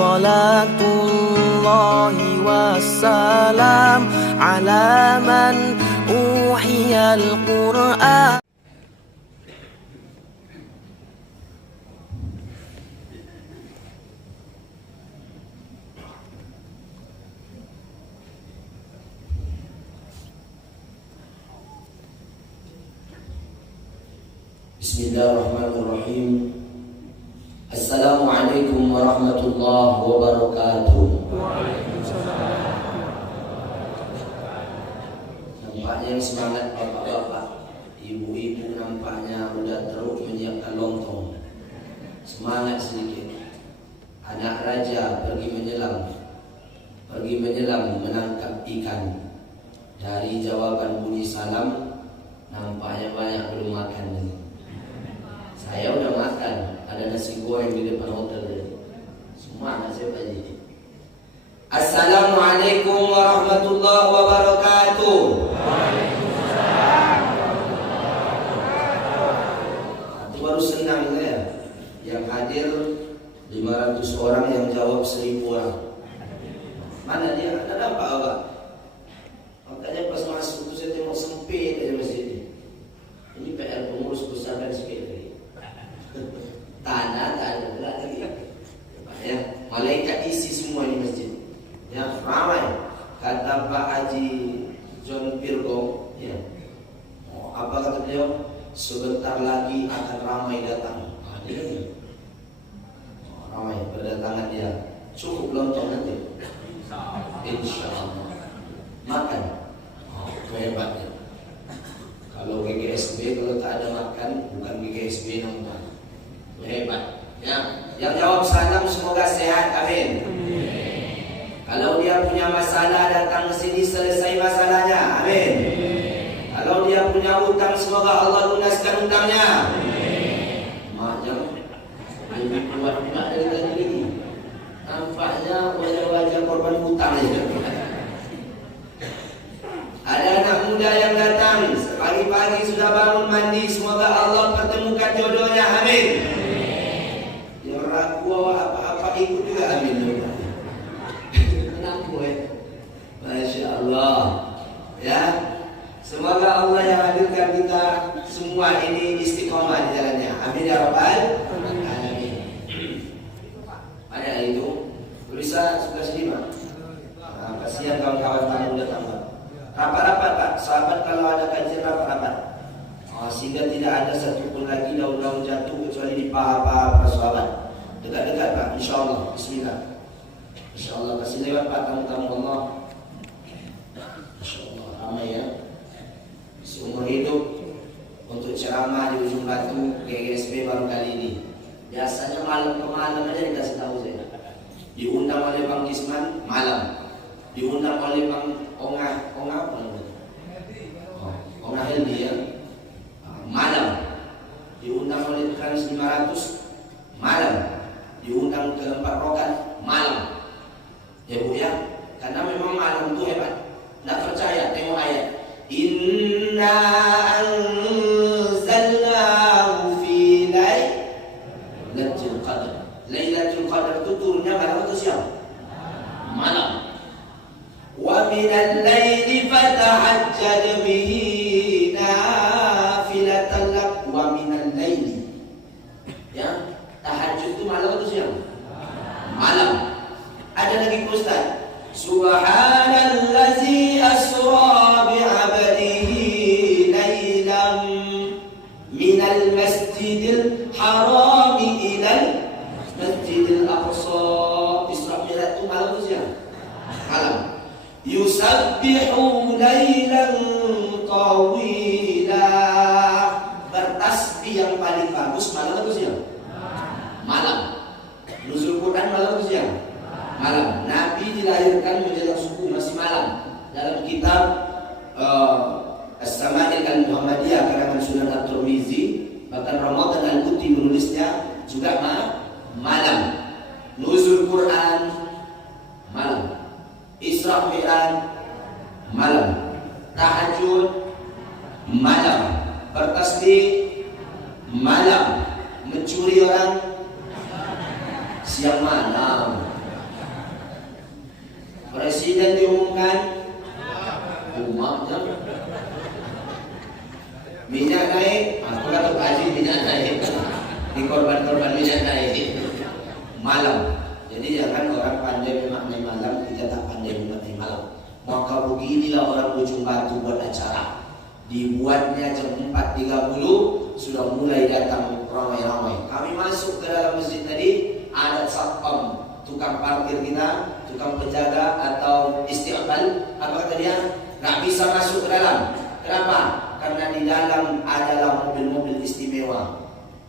salatullahi wassalam ala man uhiyal Qur'an. Bismillahirrahmanirrahim. Assalamualaikum warahmatullahi wabarakatuh. Nampaknya semangat bapak-bapak, ibu-ibu nampaknya udah terus menyiapkan lontong. Semangat sedikit. Anak raja pergi menyelam menangkap ikan. Dari jawaban bunyi salam, nampaknya banyak belum makan nih. Saya udah makan, ada nasi goreng di depan hotel. Semua anak saya tadi. Assalamualaikum warahmatullahi wabarakatuh. Itu baru senang saya. Yang hadir 500 orang, yang jawab 1000 orang. Mana dia? Ada nampak apa? Makanya pas masuk itu saya tengok sempit aja masjid ini. Ini PR pengurus besar dan sikit lagi. Tanah tak ada berat lagi. Ya, malaikat isi semua ini masjid. Ya, ramai. Kata Pak Haji John Pirgo, ya. Apa kata beliau? Sebentar lagi akan ramai datang. Ini ramai berdatangan dia. Cukup lontong nanti. Insyaallah. Makan. Itu hebatnya. Kalau GGSB kalau tak ada makan, bukan GGSB namanya. Hebat. Ya, yang jawab salam semoga sehat. Amin. Kalau dia punya masalah datang ke sini selesai masalahnya. Amin. Kalau dia punya hutang semoga Allah lunaskan hutangnya. Maknya lebih kuat juga dari tadi ini. Nampaknya wajah-wajah korban hutang aja. Ada anak muda yang datang pagi-pagi sudah bangun mandi, semoga Allah pertemukan jodohnya. Amin. Yang ragu apa-apa ikut juga. Amin. Kenapa Masya Allah. Ya, semoga Allah yang hadirkan kita semua ini istiqomah di jalannya. Amin ya rabbal alamin. Ada itu tulisan sebelah sini Pak. Kasihan kawan-kawan tamu datang Pak. Rapat-rapat Pak, sahabat kalau ada kajian rapat-rapat. Sehingga tidak ada satupun lagi daun-daun jatuh kecuali di paha-paha para sahabat. Dekat-dekat Pak, insyaAllah. Bismillah. InsyaAllah kasih lewat Pak tamu-tamu Allah. InsyaAllah ramai ya. Seumur hidup untuk ceramah di ujung batu GGSB baru kali ini. Biasanya malam ke malam aja dikasih tahu saya. Diundang oleh Bang Kisman malam. Diundang oleh Bang Ongah apa namanya? Ongah Heldi ya. Malam. Diundang oleh Trans 500 malam. Diundang ke 4 rokan malam. Ya Bu ya. Karena memang malam itu hebat. Tidak percaya, tengok ayat. Inna anzalnahu fi Lailatul Qadar. Lailatul Qadar itu turunnya malam atau siang? Malam. Wa minal laili fatahajjad bihi nafilatan lak. Wa minal laili. Ya, tahajud itu malam atau siang? Malam. Ada lagi Ustaz. Subhanallazi asra bi'abdihi laylan minal masjidil haram ilal masjidil aqsa. Isra Mi'raj itu malam atau siang? Malam. Yusabbihu laylan tawila. Bertasbih yang paling bagus malam atau siang? Malam. Nuzul Quran malam atau siang? Malam. Nabi dilahirkan menjelang subuh, masih malam. Dalam kitab As-Sama'il Al-Muhammadiyah karangan Sunan At-Tirmizi, bahkan Ramadan Al-Quti menulisnya juga malam. Nuzul Quran malam. Isra Mi'raj malam. Tahajud malam. Bertasbih malam. Mencuri orang siang malam. malam. Jadi jangan orang pandai memaknai malam, kita tak pandai memaknai malam. Maka beginilah orang Ujung Batu buat acara. Dibuatnya jam 4.30, sudah mulai datang ramai-ramai. Kami masuk ke dalam masjid tadi, ada satpam, tukang parkir kita, tukang penjaga atau istiqbal. Apa kata dia? Nggak bisa masuk ke dalam. Kenapa? Karena di dalam adalah mobil-mobil istimewa.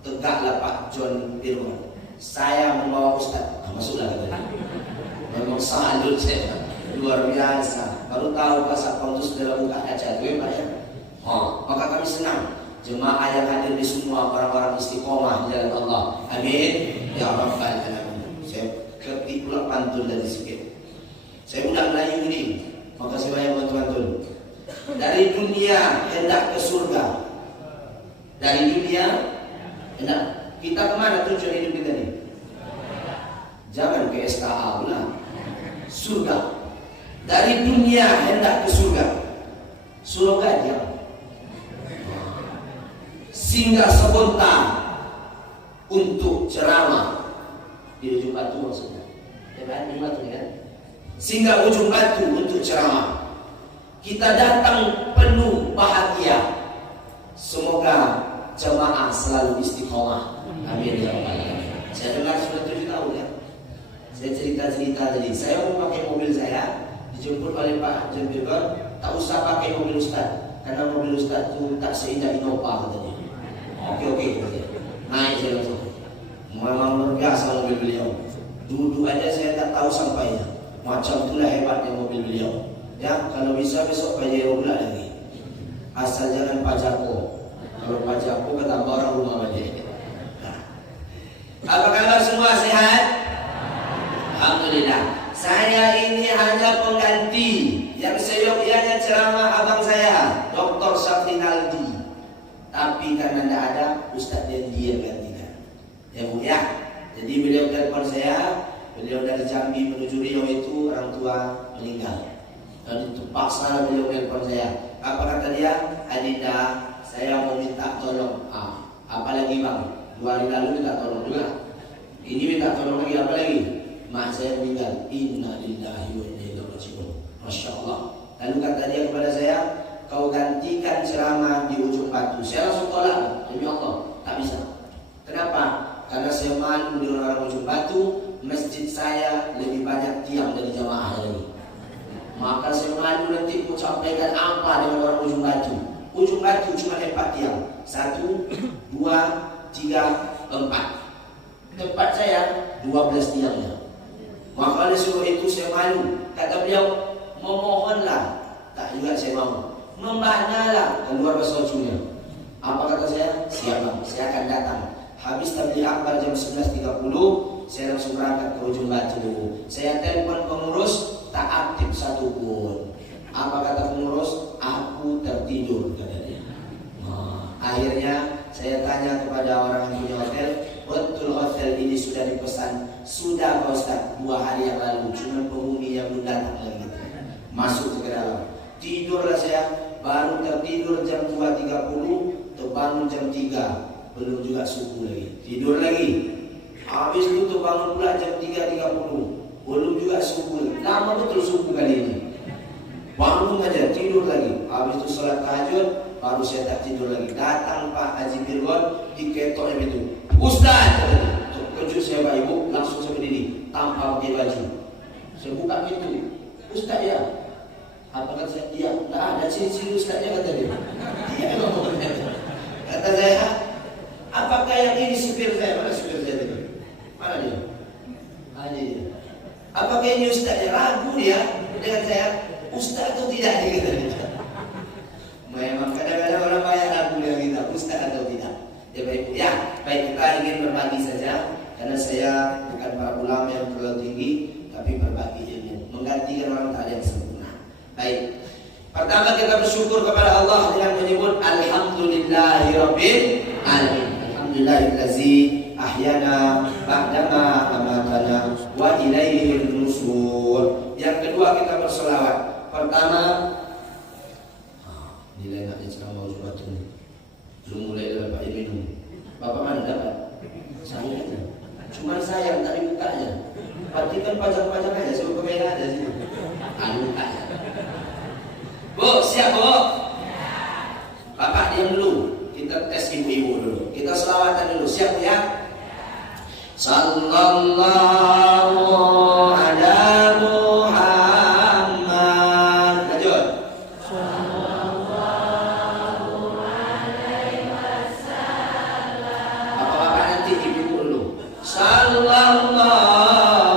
Tegaklah Pak John Firman. Saya membawa Ustaz. Nah, masuklah katanya. Memang salut saya. Luar biasa. Baru tahu Pak Satpam itu sudah buka kaca itu Pak ya. Maka kami senang. Jemaah yang hadir di semua orang-orang istiqomah di jalan Allah. Amin. Ya Rabbal Alamin. Saya ketik pula pantun dari sikit. Saya budak Melayu ini. Makasih banyak bantu-bantu. Dari dunia hendak ke surga. Dari dunia hendak. Kita kemana tujuan hidup kita ini? Jangan ke SKA pula. Surga. Dari dunia hendak ke surga. Surga dia. Singgah sebentar untuk ceramah di Ujung Batu maksudnya. Ujung Batu kan? Singgah Ujung Batu untuk ceramah. Kita datang penuh bahagia. Semoga jemaah selalu istiqomah. Amin ya Rabbal Alamin. Saya dengar sudah 7 tahun ya. Saya cerita-cerita tadi. Saya mau pakai mobil saya, dijemput oleh Pak John Firman. Tak usah pakai mobil Ustaz, karena mobil Ustaz itu tak seindah Innova katanya. Oke katanya. Naik saya langsung. Memang luar biasa mobil beliau. Duduk aja saya tak tahu sampainya. Macam itulah hebatnya mobil beliau. Ya, kalau bisa besok Pajero pula lagi. Asal jangan Pajako. Kalau Pajako kata orang rumah aja. Apa kabar semua, sehat? Alhamdulillah. Saya ini hanya pengganti yang seyogyanya ceramah abang saya, Dr. Syafrinaldi. Tapi karena tidak ada, Ustaz Dendi yang gantikan. Ya Bu ya. Jadi beliau telepon saya, beliau dari Jambi menuju Riau itu orang tua meninggal. Dan itu paksa beliau telepon saya. Apa kata dia? Adinda, saya mau minta tolong. Apalagi bang? 2 hari lalu minta tolong juga. Ini minta tolong lagi apa lagi? Mak saya meninggal. Inna lillahi wa inna ilaihi raji'un. Masya Allah. Lalu kata dia kepada saya, kau gantikan ceramah di Ujung Batu. Saya langsung tolak. Demi Allah, tak bisa. Kenapa? Karena saya malu di orang Ujung Batu. Masjid saya lebih banyak tiang dari jamaah lagi. Maka saya malu nanti mau sampaikan apa dengan orang Ujung Batu. Ujung Batu cuma 4 tiang. 1, 2, 3, 4. Tempat saya 12 tiangnya. Maka oleh sebab itu saya malu. Kata beliau, memohonlah. Tak juga saya mau. Membahnalah. Keluar bahasa ujungnya. Apa kata saya? Siap bang, saya akan datang. Habis tabligh akbar jam 11.30, saya langsung berangkat ke Ujung Batu. Saya telepon pengurus, tak aktif satu pun. Apa kata pengurus? Aku tertidur, kata dia. Akhirnya saya tanya kepada orang yang punya hotel, betul hotel ini sudah dipesan? Sudah Pak Ustaz, 2 hari yang lalu. Cuma penghuni yang belum datang lagi. Masuk ke dalam. Tidurlah saya, baru tertidur jam 2.30, terbangun jam 3. Belum juga subuh lagi. Tidur lagi. Habis itu terbangun pula jam 3.30. Belum juga subuh. Lama betul subuh kali ini. Bangun aja, tidur lagi. Habis itu sholat tahajud, baru saya tak tidur lagi. Datang Pak Haji Firman, diketoknya begitu. Ustaz, kejut saya Pak Ibu, langsung saya berdiri tanpa pakai baju. Saya buka pintu. Ustaz ya? Apa kata saya? Iya, nggak ada sini Ustaznya, kata dia. Iya, kata saya, apakah yang ini supir saya? Mana supir saya tadi? Mana dia? Ada dia. Apakah ini Ustaznya? Ragu dia dengan saya. Ustaz atau tidak dia kata dia. Memang kadang-kadang orang banyak ragu dengan kita, Ustaz atau tidak. Ya baik, kita ingin berbagi saja, karena saya bukan para ulama yang terlalu tinggi, tapi berbagi ilmu, menggantikan orang tak ada yang sempurna. Baik, pertama kita bersyukur kepada Allah dengan menyebut Alhamdulillahirabbil alamin. Alhamdulillahillazi ahyana ba'dama amatana wa ilaihi nusyur. Yang kedua kita berselawat. Pertama, nilai naknya ceramah Ujung Batu ini. Belum mulai dapat minum. Bapak mana dapat? Saya aja. Cuman sayang tadi bukanya. Berarti kan pajak-pajak aja, suruh kamera aja sih. Buka. Bu, siap bu? Bapak diam dulu. Kita tes ibu-ibu dulu. Kita selawatan dulu. Siap ya? Sallallahu ala Muhammad. Lanjut. Sallallahu alaihi wasallam. Bapak-bapak nanti ibu dulu. Sallallahu ala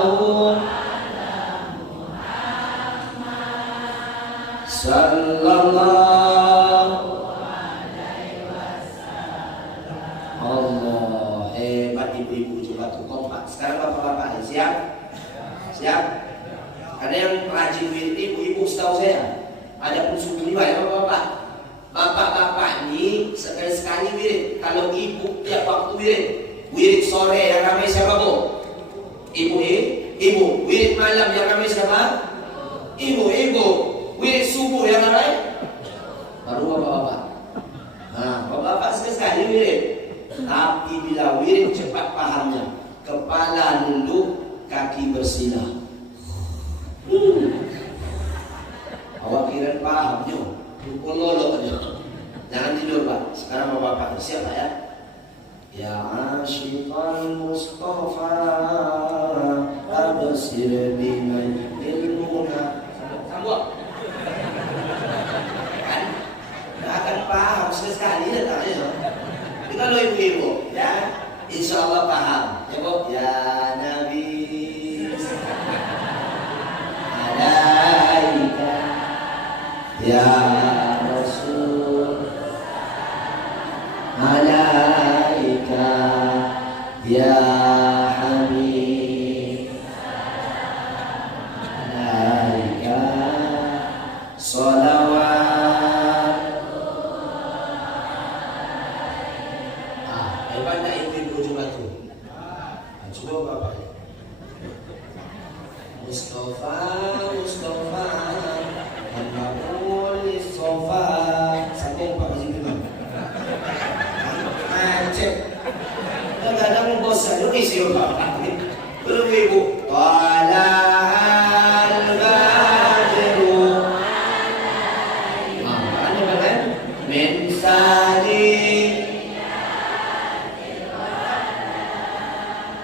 Muhammad. Sallallahu sekarang bapak-bapak siap? Siap? Ada yang rajin wirid ibu-ibu setahu saya. Ada pun suku lima ya bapak-bapak. Bapak-bapak ini sekali-sekali wirid. Kalau ibu tiap waktu wirid. Wirid sore yang ramai siapa bu? Ibu. Wirid malam yang ramai siapa? Ibu. Wirid subuh yang ramai? Baru bapak-bapak. Nah, bapak-bapak sekali-sekali wirid. Tapi bila wirid cepat pahamnya. Kepala nunduk, kaki bersilah. Awak kira pahamnya, pukul loloknya. Jangan tidur pak. Sekarang bapak siap pak ya? Ya asyiqal Mustafa, absir biman ilmuna. Sambut. Kan? Nggak akan paham sekali datangnya. Ini kalau ibu-ibu, ya. Insya Allah paham. Ya bu, ya Nabi alaika ya Rasul alaika ya Habib alaika salawat. Hebat tak ibu-ibu cuma tu? Coba bapak. Mustafa Al-Maqul Sofa. Sambung pak masih belum? Macet. Kadang-kadang bosan lu isi bapak. Belum ibu. Wala al-ghadiru. Apa kan? Min sali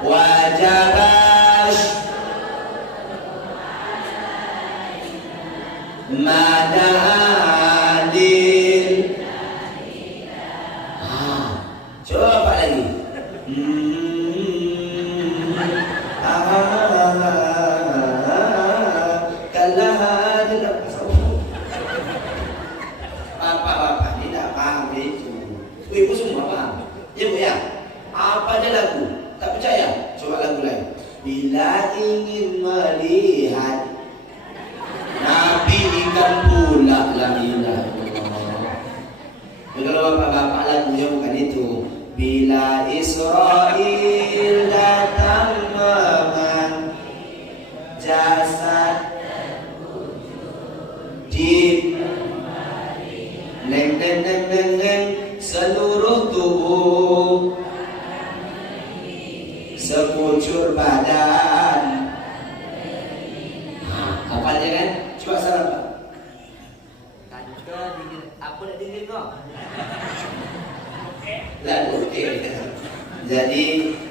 wajabash madadil. Coba Pak lagi. Kalahadil. Bapak-bapak ini tidak paham itu. Ibu semua paham. Ya bu ya. Apa aja lagu? Tak percaya? Coba lagu lain. Bila ingin melihat Nabi ikan pula la ilaha illallah. Kalau bapak-bapak lagunya bukan itu. Bila Israel datang mengambil jasad di neng seluruh tubuh sekujur badan. Apa aja kan? Coba salam pak. Tangga dingin. Apa nak dingin kau? Lalu jadi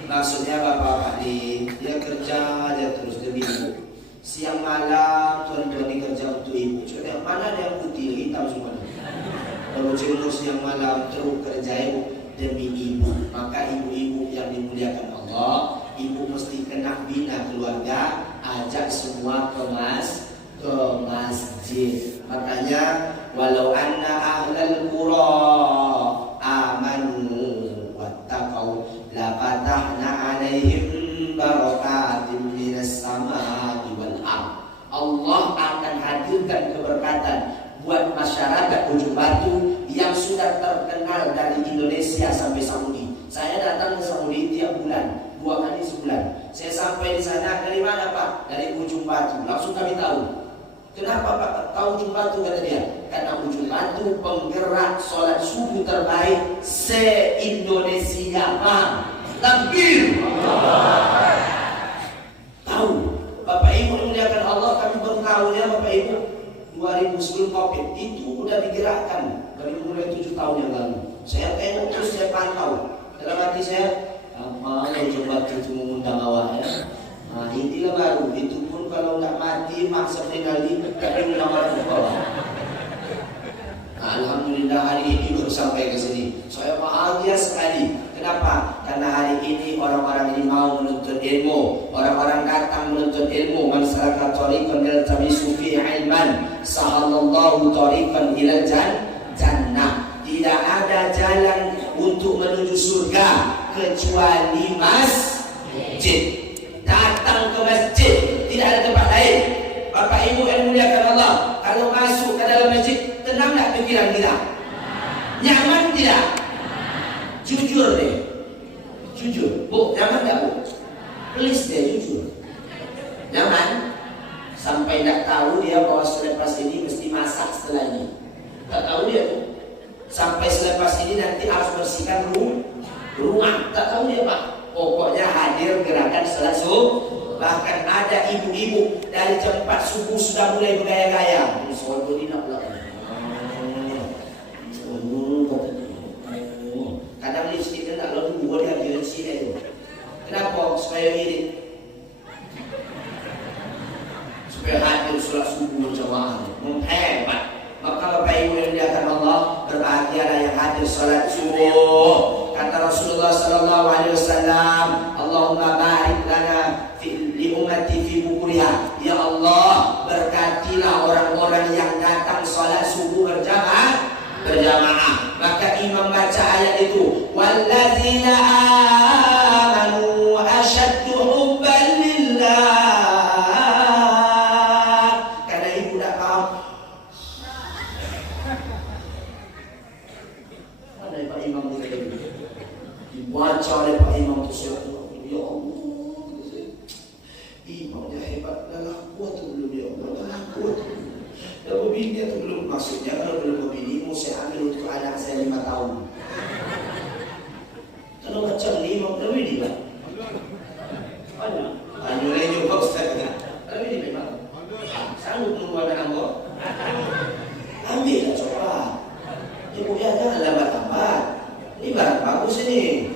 maksudnya bapak ini dia kerja dia terus demi ibu. Siang malam tuan-tuan ini kerja untuk ibu. Coba mana ada yang putih hitam semua. Kalau jemur siang malam terus kerja ibu demi ibu. Maka ibu-ibu yang dimuliakan Allah, ibu mesti kena bina keluarga, ajak semua ke masjid. Makanya walau anna ahlal qura amanu wattaqau la fatahna alaihim barakatim minas samai wal ardh. Allah akan hadirkan keberkatan buat masyarakat Ujung Batu yang sudah terkenal dari Indonesia sampai Saudi. Saya datang ke Saudi tiap bulan, 2 kali sebulan. Saya sampai di sana dari mana Pak? Dari Ujung Batu. Langsung kami tahu. Kenapa Pak tahu Ujung Batu kata dia? Karena Ujung Batu penggerak sholat subuh terbaik se-Indonesia. Paham? Takbir. Tahu, Bapak Ibu dimuliakan Allah, kami baru tahu ya Bapak Ibu, 2000 sebelum Covid itu udah digerakkan dari mulai 7 tahun yang lalu. Saya tengok terus, saya pantau. Dalam hati saya, apa yang coba itu mengundang awak ya? Nah, inilah baru. Itu pun kalau nggak mati maksa kali, tapi undang orang ke bawah. Nah, alhamdulillah hari ini baru sampai ke sini. Saya bahagia sekali. Kenapa? Karena hari ini orang-orang ini mau menuntut ilmu. Orang-orang datang menuntut ilmu. Man salaka tariqan yaltamisu fihi ilman, sahalallahu tariqan ilal jannah. Tidak ada jalan untuk menuju surga kecuali masjid. Datang ke masjid, tidak ada tempat lain. Bapak Ibu yang muliakan Allah, kalau masuk ke dalam masjid, tenang tak pikiran kita? Nyaman tidak? Jujur deh, jujur. Bu, nyaman tak Bu? Please deh, jujur. Nyaman? Sampai tak tahu dia bahwa selepas ini mesti masak setelah ini. Tak tahu dia tuh. Sampai selepas ini nanti harus bersihkan rumah. Tak tahu dia Pak. Pokoknya hadir gerakan salat subuh. Bahkan ada ibu-ibu dari jam 4 subuh sudah mulai bergaya-gaya. Kadang lipstick tak lalu dua dia hadir sini itu. Kenapa? Supaya irit. Supaya hadir salat subuh jamaah. Hebat. Maka Bapak Ibu yang dimuliakan Allah, berbahagialah yang hadir salat subuh. Kata Rasulullah sallallahu alaihi wasallam, Allahumma barik lana li ummati fi bukuriha. Ya Allah, berkatilah orang-orang yang datang salat subuh berjamaah. Maka imam baca ayat itu, walladzina amanu asyaddu hubban lillah. Karena ibu tak paham. Mana Pak Imam itu? Dibaca oleh Pak Imam itu, saya ya Allah, imamnya hebat, dah kuat tu belum ya Allah, dah kuat. Dah berbini atau belum? Maksudnya kalau belum berbini, mau saya ambil untuk anak saya 5 tahun. Kalau macam ni, mau lebih ni Pak? Mana? Anjurannya Pak Ustaz kan? Lebih ni memang. Sanggup menunggu anak anda? Ambil lah coba. Ibu ya jangan lambat-lambat. Ini barang bagus ini.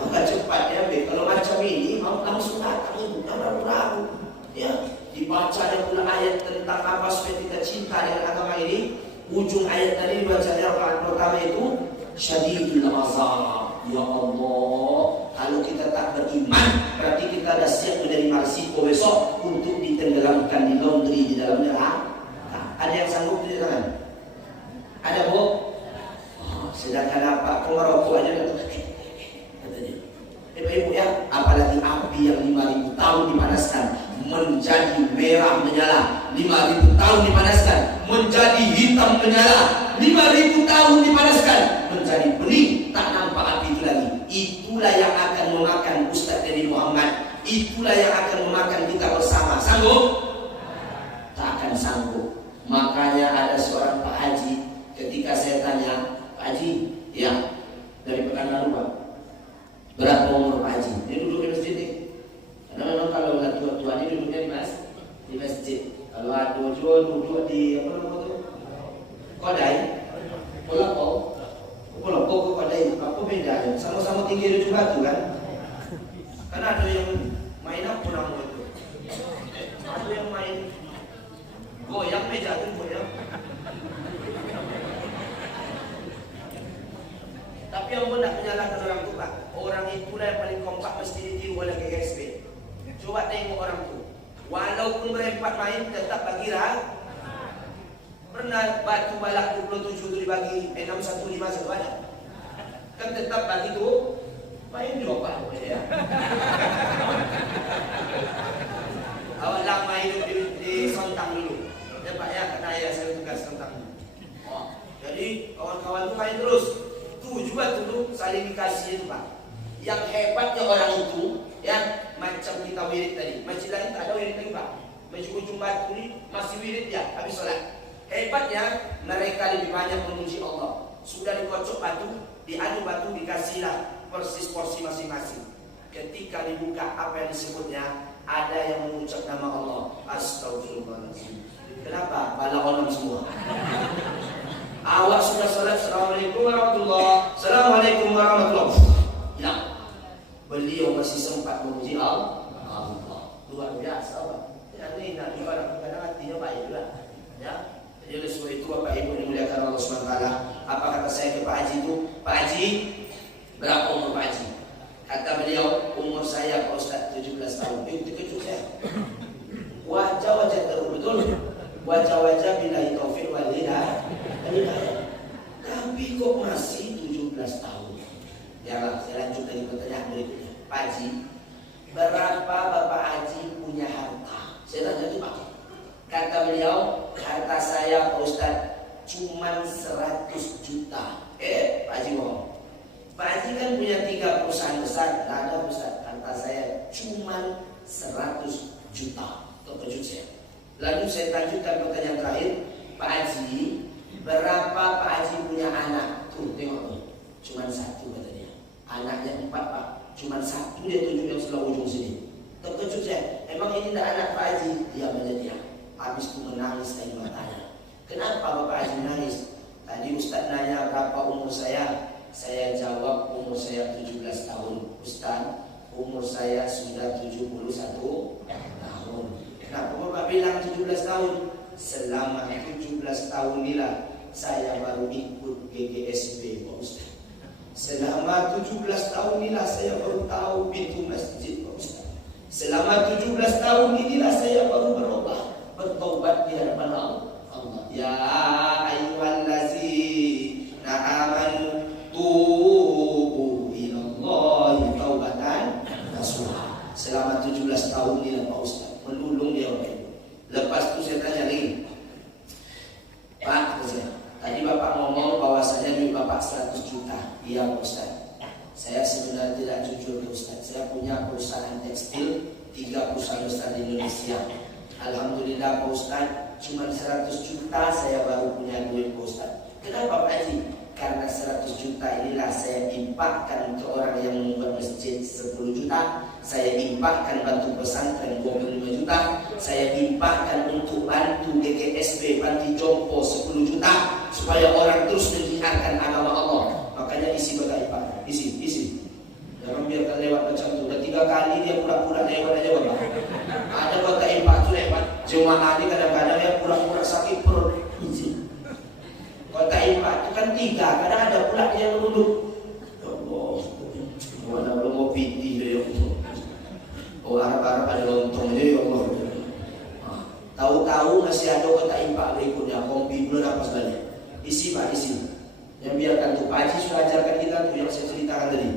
Maka cepat diambil. Kalau macam ini mau langsung datang ibu, jangan ragu-ragu. Ya, dibaca dia pula ayat tentang apa supaya kita cinta dengan agama ini. Ujung ayat tadi dibaca rakaat pertama itu syadidul azab. Ya Allah, kalau kita tak beriman, berarti kita dah siap menerima risiko besok untuk ditenggelamkan di laundry di dalam neraka. Ada yang sanggup di tangan? Ada Bu? Sedangkan apa? Kau merokok aja dah. Ibu ya, apalagi api yang 5000 tahun dipanaskan menjadi merah menyala, 5000 tahun dipanaskan menjadi hitam menyala, 5000 tahun dipanaskan menjadi bening, tak nampak api itu lagi. Itulah yang akan memakan Ustaz Nabi Muhammad. Itulah yang akan memakan kita bersama. Sanggup? Tak akan sanggup. Makanya ada seorang Pak Haji, ketika saya tanya, Pak Haji, ya dari pekan lalu Pak, berapa umur Pak Haji? Dia duduk di masjid ni. Karena memang kalau nggak tua-tua ni duduknya di masjid. Kalau ada duduk di apa nama tu? Kodai, Polapau, ke Kodai. Apa bedanya? Sama-sama tinggi di batu kan? Karena ada yang main apa nama itu? Ada yang main goyang meja tu goyang. Tapi yang pun nak menyalahkan orang tu Pak. Orang itulah yang paling kompak mesti ditiru oleh GSP. Coba tengok orang tu. Walaupun berempat main tetap bagi rah. Pernah batu balak 27 tu dibagi 6151 ada. Kan tetap bagi tu main juga Pak ya. Awak lama hidup di Sontang dulu. Ya Pak ya, kata ayah saya tugas Sontang. Oh, jadi kawan-kawan tu main terus. Juga dulu saling dikasih itu Pak. Yang hebatnya orang itu, ya macam kita wirid tadi. Masjid lain tak ada wirid lagi Pak. Masjid ujung batu ni masih wirid ya, habis solat. Hebatnya mereka lebih banyak memuji Allah. Sudah dikocok batu, diadu batu, dikasihlah persis porsi masing-masing. ketika dibuka apa yang disebutnya, ada yang mengucap nama Allah. Astagfirullahaladzim. Kenapa? Bala orang semua. Awak sudah salat, Assalamualaikum warahmatullahi, Assalamualaikum warahmatullahi. Ya, beliau masih sempat memuji Allah. Luar biasa, Pak. Ya, ini nanti kadang-kadang hatinya baik juga. Ya, jadi oleh sebab itu Bapak Ibu dimuliakan Allah SWT. Apa kata saya ke Pak Haji itu? Pak Haji, berapa umur Pak Haji? Kata beliau, umur saya Pak Ustaz 17 tahun. Itu kecil saya. Wajah-wajah terus betul. Wajah-wajah billahi taufiq wal hidayah. Tapi kok masih 17 tahun? Ya, saya lanjut dari pertanyaan berikutnya. Pak Haji, berapa Bapak Haji punya harta? Saya tanya itu Pak. Kata beliau, harta saya Pak Ustaz cuma 100 juta. Pak Haji ngomong, Pak Haji kan punya 3 perusahaan besar. Tidak ada Ustaz, harta saya cuma 100 juta. Terkejut saya. Lalu saya lanjutkan pertanyaan terakhir, Pak Haji, berapa Pak Haji punya anak? Tuh, tengok tuh, cuma 1 katanya. Anaknya 4 Pak, cuma 1 dia tunjuk yang sebelah ujung sini. Terkejut saya, emang ini tidak anak Pak Haji? Dia menjadi. Habis itu menangis air matanya. Kenapa Bapak Haji menangis? Tadi Ustaz nanya berapa umur saya. Saya jawab umur saya 17 tahun. Ustaz, umur saya sudah 71 tahun. Kenapa Bapak bilang 17 tahun? Selama 17 tahun inilah saya baru ikut GGSB Pak Ustaz. Selama 17 tahun inilah saya baru tahu pintu masjid Pak Ustaz. Selama 17 tahun inilah saya baru bertobat di hadapan Allah. Ya ayyuhallazina amanu tubu ilallahi taubatan nasuha. Selama 17 tahun inilah Pak Ustaz melulung dia orang itu. Lepas itu saya tanya lagi, Pak, tadi Bapak ngomong bahwasanya duit Bapak 100 juta. Iya Pak Ustaz. Saya sebenarnya tidak jujur Pak Ustaz. Saya punya perusahaan tekstil 3 perusahaan besar di Indonesia. Alhamdulillah Pak Ustaz, cuma 100 juta saya baru punya duit Pak Ustaz. Kenapa Pak Haji? Karena 100 juta inilah saya impakkan untuk orang yang membuat masjid 10 juta. Saya impakkan bantu pesantren 25 juta. Saya impakkan untuk bantu GGSB panti jompo 10 juta. Supaya orang terus menyiarkan agama Allah. Makanya isi bagai Pak. Isi. Jangan biarkan lewat macam itu. Udah 3 kali dia pura-pura lewat aja Bapak. Ada kota impak itu lewat. Jemaah ini kadang-kadang dia pura-pura sakit perut. Isi. Kota impak itu kan 3. Kadang ada pula dia yang menunduk. Ya Allah. Mana belum mau piti ya Allah. Oh harap-harap ada lontong aja ya Allah. Tahu-tahu masih ada kota impak berikutnya. Kompi belum apa sekali. Isi Pak, isi. Yang biarkan tuh Pak Haji sudah ajarkan kita tuh yang saya ceritakan tadi.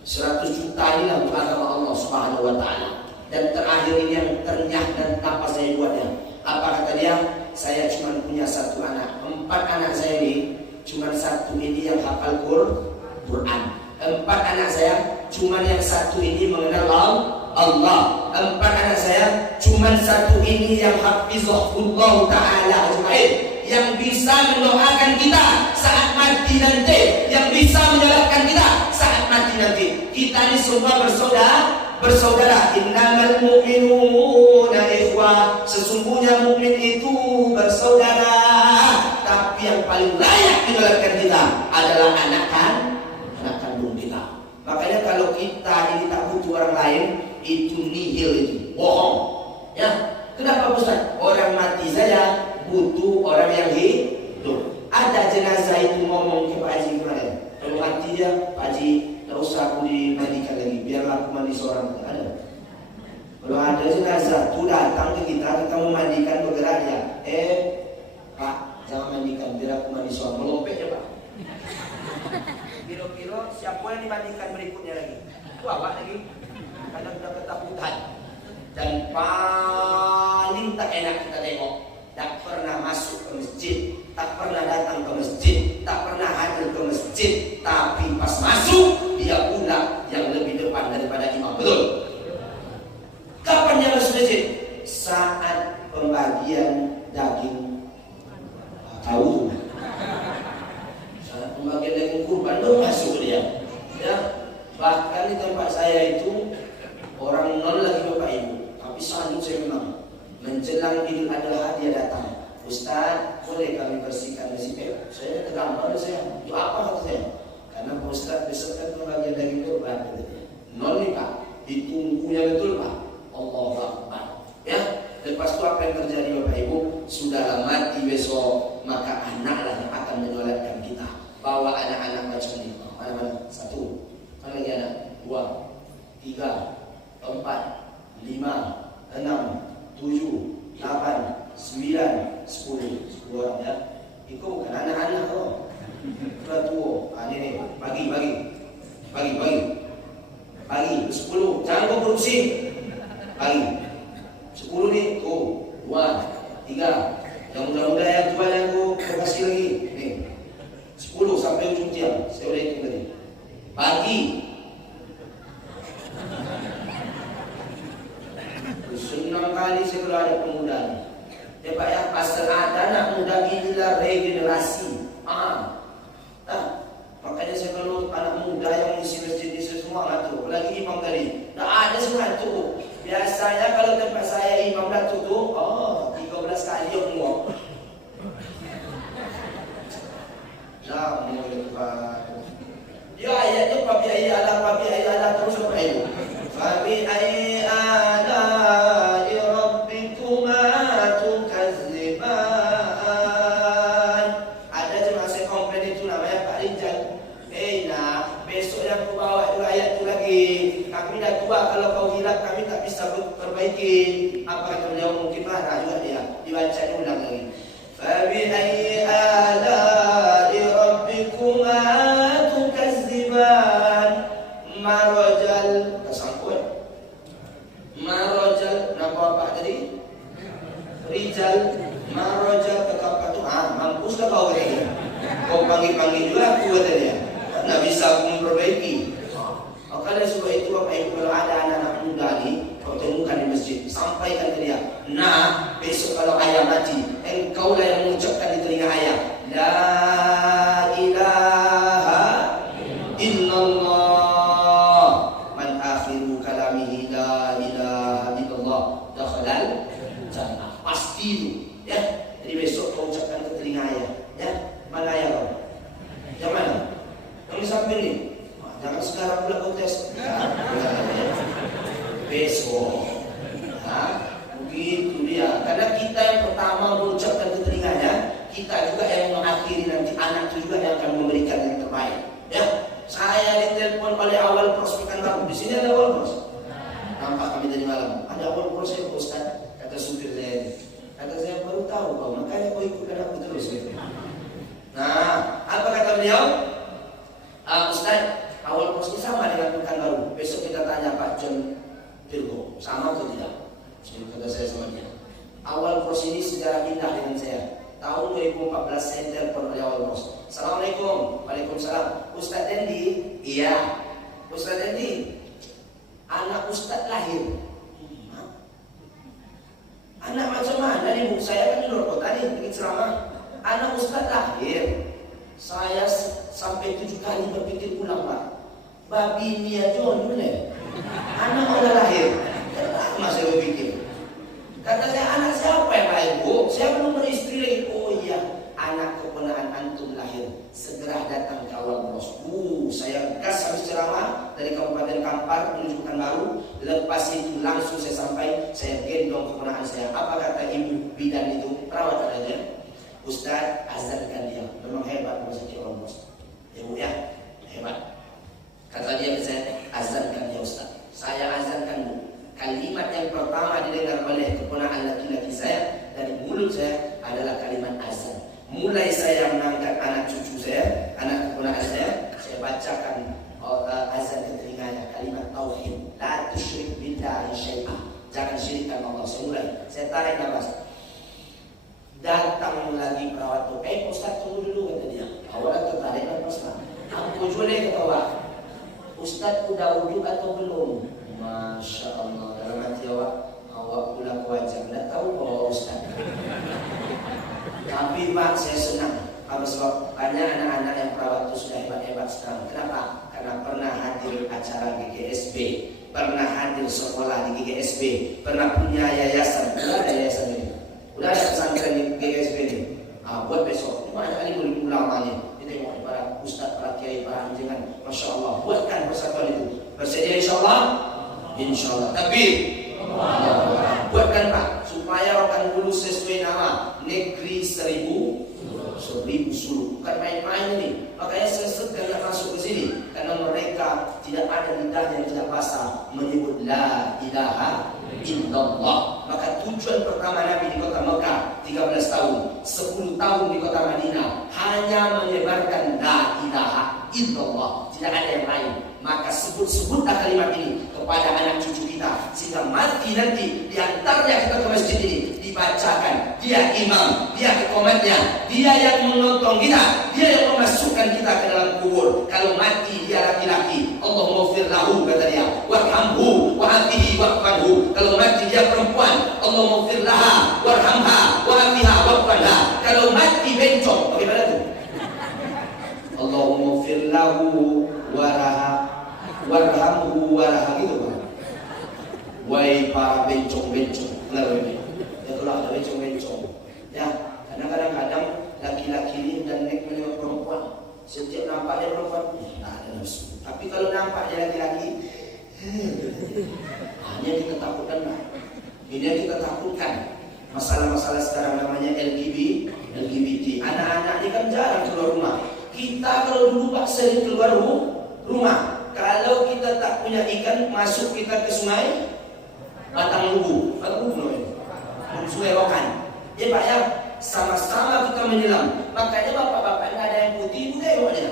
100 juta inilah untuk agama Allah Subhanahu wa Ta'ala. Dan terakhir ini yang ternyah dan apa saya buatnya. Apa kata dia? Saya cuma punya 1 anak. 4 anak saya ini cuma 1 ini yang hafal Quran. 4 anak saya cuma yang 1 ini mengenal Allah. 4 anak saya cuma 1 ini yang hafizahullah ta'ala ajma'in, yang bisa mendoakan kita saat mati nanti, yang bisa menyelamatkan kita saat mati nanti. Kita ini semua bersaudara. Innamal mu'minuna ikhwah. Sesungguhnya mukmin itu bersaudara. Tapi yang paling layak menyelamatkan kita adalah anak kandung kita. Makanya kalau kita ini tak butuh orang lain, itu nihil, itu bohong. Ya, kenapa Ustaz? Orang mati saja butuh orang yang hidup. Ada jenazah itu ngomong ke Pak Haji kemarin, kalau mati dia, Pak Haji, tak usah aku dimandikan lagi, biarlah aku mandi seorang. Ada. Kalau ada jenazah itu datang ke kita mau mandikan, bergerak dia. Pak, jangan mandikan, biar aku mandi seorang. Melompet ya Pak. Kira-kira siapa yang dimandikan berikutnya lagi? Itu awak lagi. Karena sudah ketakutan. Dan paling tak enak kita tengok, tak pernah masuk ke masjid, tak pernah datang ke masjid, tak pernah hadir ke masjid, tapi pas masuk dia pula yang lebih depan daripada imam. Betul? Kapan dia masuk masjid? Saat pembagian daging tahu. Saat pembagian daging kurban baru masuk dia. Ya, bahkan di tempat saya itu Menjelang Idul Adha dia datang. Ustaz, boleh kami bersihkan masjid? Saya tergambar saya. Itu apa kata saya? Karena Pak Ustaz besok kan pembagian daging kurban. Nol nih Pak, ditunggunya betul Pak. Allahu Akbar. Ya, lepas itu apa yang terjadi Bapak Ibu? Sudahlah mati besok, maka anaklah yang akan menyolatkan kita. Bawa anak-anak macam ini. Mana-mana? 1. Mana lagi anak? 2, 3, 4, 5, 6, 7, 8, 9, 10 orang ya. Itu bukan anak-anak kok. Sudah tua. Ini bagi 10. Jangan kau korupsi. Bagi 10 nih. 2, 3. Yang muda-muda yang tua yang kau kasih lagi. Nih 10 sampai ujung tiang. Saya udah hitung tadi. Bagi. Senang kali saya kalau ada pemuda ni. Ya Pak ya, pasal ada anak muda inilah regenerasi. Makanya saya kalau anak muda yang mengisi masjid ini semua tu, apalagi imam tadi, tak ada semua tu. Biasanya kalau tempat saya imam datuk tu, 13 kali yang muak. Jamu lepas. Ya ayatnya Fabi ayat terus apa itu? Fabi ayat kalau kau hilap kami tak bisa perbaiki. Apa kata beliau? Mungkin marah juga dia. Dibacanya ulang lagi. Fabi ayyi ala'i rabbikuma tukazziban. Marajal tersangkut. Marajal nama apa tadi? Rijal. Marajal kata apa tu? Mampus lah kau ni. Kau panggil-panggil juga aku kata dia. Tak bisa memperbaiki. Maka dari sebab itu Bapak Ibu, kalau ada anak-anak muda ni kau temukan di masjid, sampaikan ke dia, nah besok kalau ayah mati, engkau lah yang mengucapkan di telinga ayah, la ilaha illallah, man akhiru kalamihi la ilaha illallah, dakhalal jannah. Pasti itu ya. Jadi besok kau ucapkan ke telinga ayah ya. Mana ayah kau? Yang mana? Yang di samping ni. Jangan sekarang pula kau tes. Besok. Begitu dia. Karena kita yang pertama mengucapkan ke telinganya, kita juga yang mengakhiri nanti anak itu juga yang akan memberikan yang terbaik. Ya, saya ditelepon oleh awal pros Pekanbaru. Di sini ada awal pros. Nampak kami tadi malam. Ada awal pros ya Ustaz. Kata supir saya. Kata saya baru tahu kau. Makanya kau ikutkan aku terus. Nah, apa kata beliau? Ustaz, awal pros ini sama dengan Pekanbaru. Besok kita tanya Pak John Virgo, sama atau tidak? Jadi kata saya sama dia. Awal pros ini sejarah indah dengan saya. Tahun 2014 saya telepon oleh awal pros. Assalamualaikum. Waalaikumsalam. Ustaz Dendi? Iya. Ustaz Dendi, anak Ustaz lahir. Anak macam mana nih Bu? Saya kan di luar kota nih, bikin ceramah. Anak Ustaz lahir. Saya sampai 7 kali berpikir ulang Pak. Babi ini aja dulu nih. Anak udah lahir. Kenapa masih berpikir? Kata saya, anak siapa yang lahir Bu? Saya belum beristri lagi. Oh iya, anak keponakan antum lahir. Segera datang ke awal pros. Saya gas habis ceramah dari Kabupaten Kampar menuju Pekanbaru. Lepas itu langsung saya sampai, saya gendong keponakan saya. Apa kata ibu bidan itu? Perawat adanya. Ustaz, azankan dia. Memang hebat Ustaz awal pros. Ya Bu ya, hebat. Kata dia ke saya, azankan dia Ustaz. Saya azankan Bu. Kalimat yang pertama didengar oleh keponakan laki-laki saya dari mulut saya adalah kalimat azan. Mulai saya mengangkat anak cucu saya, anak keponakan saya bacakan azan ke telinganya kalimat tauhid. La tusyrik billahi syai'ah. Jangan syirikkan Allah. Saya tarik nafas. Datang lagi perawat tu. Ustaz tunggu dulu kata dia. Awalnya tertarik nafas lah. Aku boleh ketawa. Ustaz udah wudhu atau belum? Masya Allah. Dalam hati awak pula wajah. Dah tahu bahwa Ustaz. Tapi Pak saya senang. Apa sebab banyak anak-anak yang perawat itu sudah hebat-hebat sekarang. Kenapa? Karena pernah hadir acara GGSB, pernah hadir sekolah di GGSB, pernah punya yayasan. Ada yayasan kali 2000 lamanya. Kita tengok para ustaz, para kiai, para anjingan, Masya Allah, buatkan persatuan itu. Bersedia insyaAllah? InsyaAllah. Tapi buatkan Pak, supaya Rokan Hulu sesuai nama Negeri 1000 Suluh. Bukan main-main ini. Makanya saya segan masuk ke sini, karena mereka tidak ada lidah yang tidak basah menyebut La ilaha illallah. Maka tujuan pertama Nabi di kota Mekah 13 tahun, 10 tahun di kota Madinah hanya menyebarkan La ilaha illallah. Tidak ada yang lain. Maka sebut-sebutlah kalimat ini kepada anak cucu kita, sehingga mati nanti di antaranya kita ke masjid ini dibacakan. Dia imam, dia komatnya, dia yang menonton kita, dia yang memasukkan kita ke dalam kubur. Kalau mati dia laki-laki, Allahumma ghfir lahu, kata dia, warhamhu wa'afihi wa'fanhu. Kalau mati dia perempuan, Allahumma ghfir laha warhamha wa'afiha wa'fanha. Kalau mati bencong, bagaimana tu? Allahumma ghfir lahu warhamhu waraha, gitu Pak. Wahai para bencong-bencong, itulah ada bencong-bencong. Ya, karena kadang-kadang laki-laki ini dan menengok perempuan, setiap nampak dia perempuan, ada nafsu. Tapi kalau nampak dia laki-laki, hanya kita takutkan lah. Ini yang kita takutkan. Masalah-masalah sekarang namanya LGBT. Anak-anak ini kan jarang keluar rumah. Kita kalau dulu Pak sering keluar rumah. Kalau kita tak punya ikan, masuk kita ke sungai Batang Lubu namanya, Sungai Rokan. Ya Pak ya, sama-sama kita menyelam. Makanya bapak-bapak nggak ada yang putih, tengok dia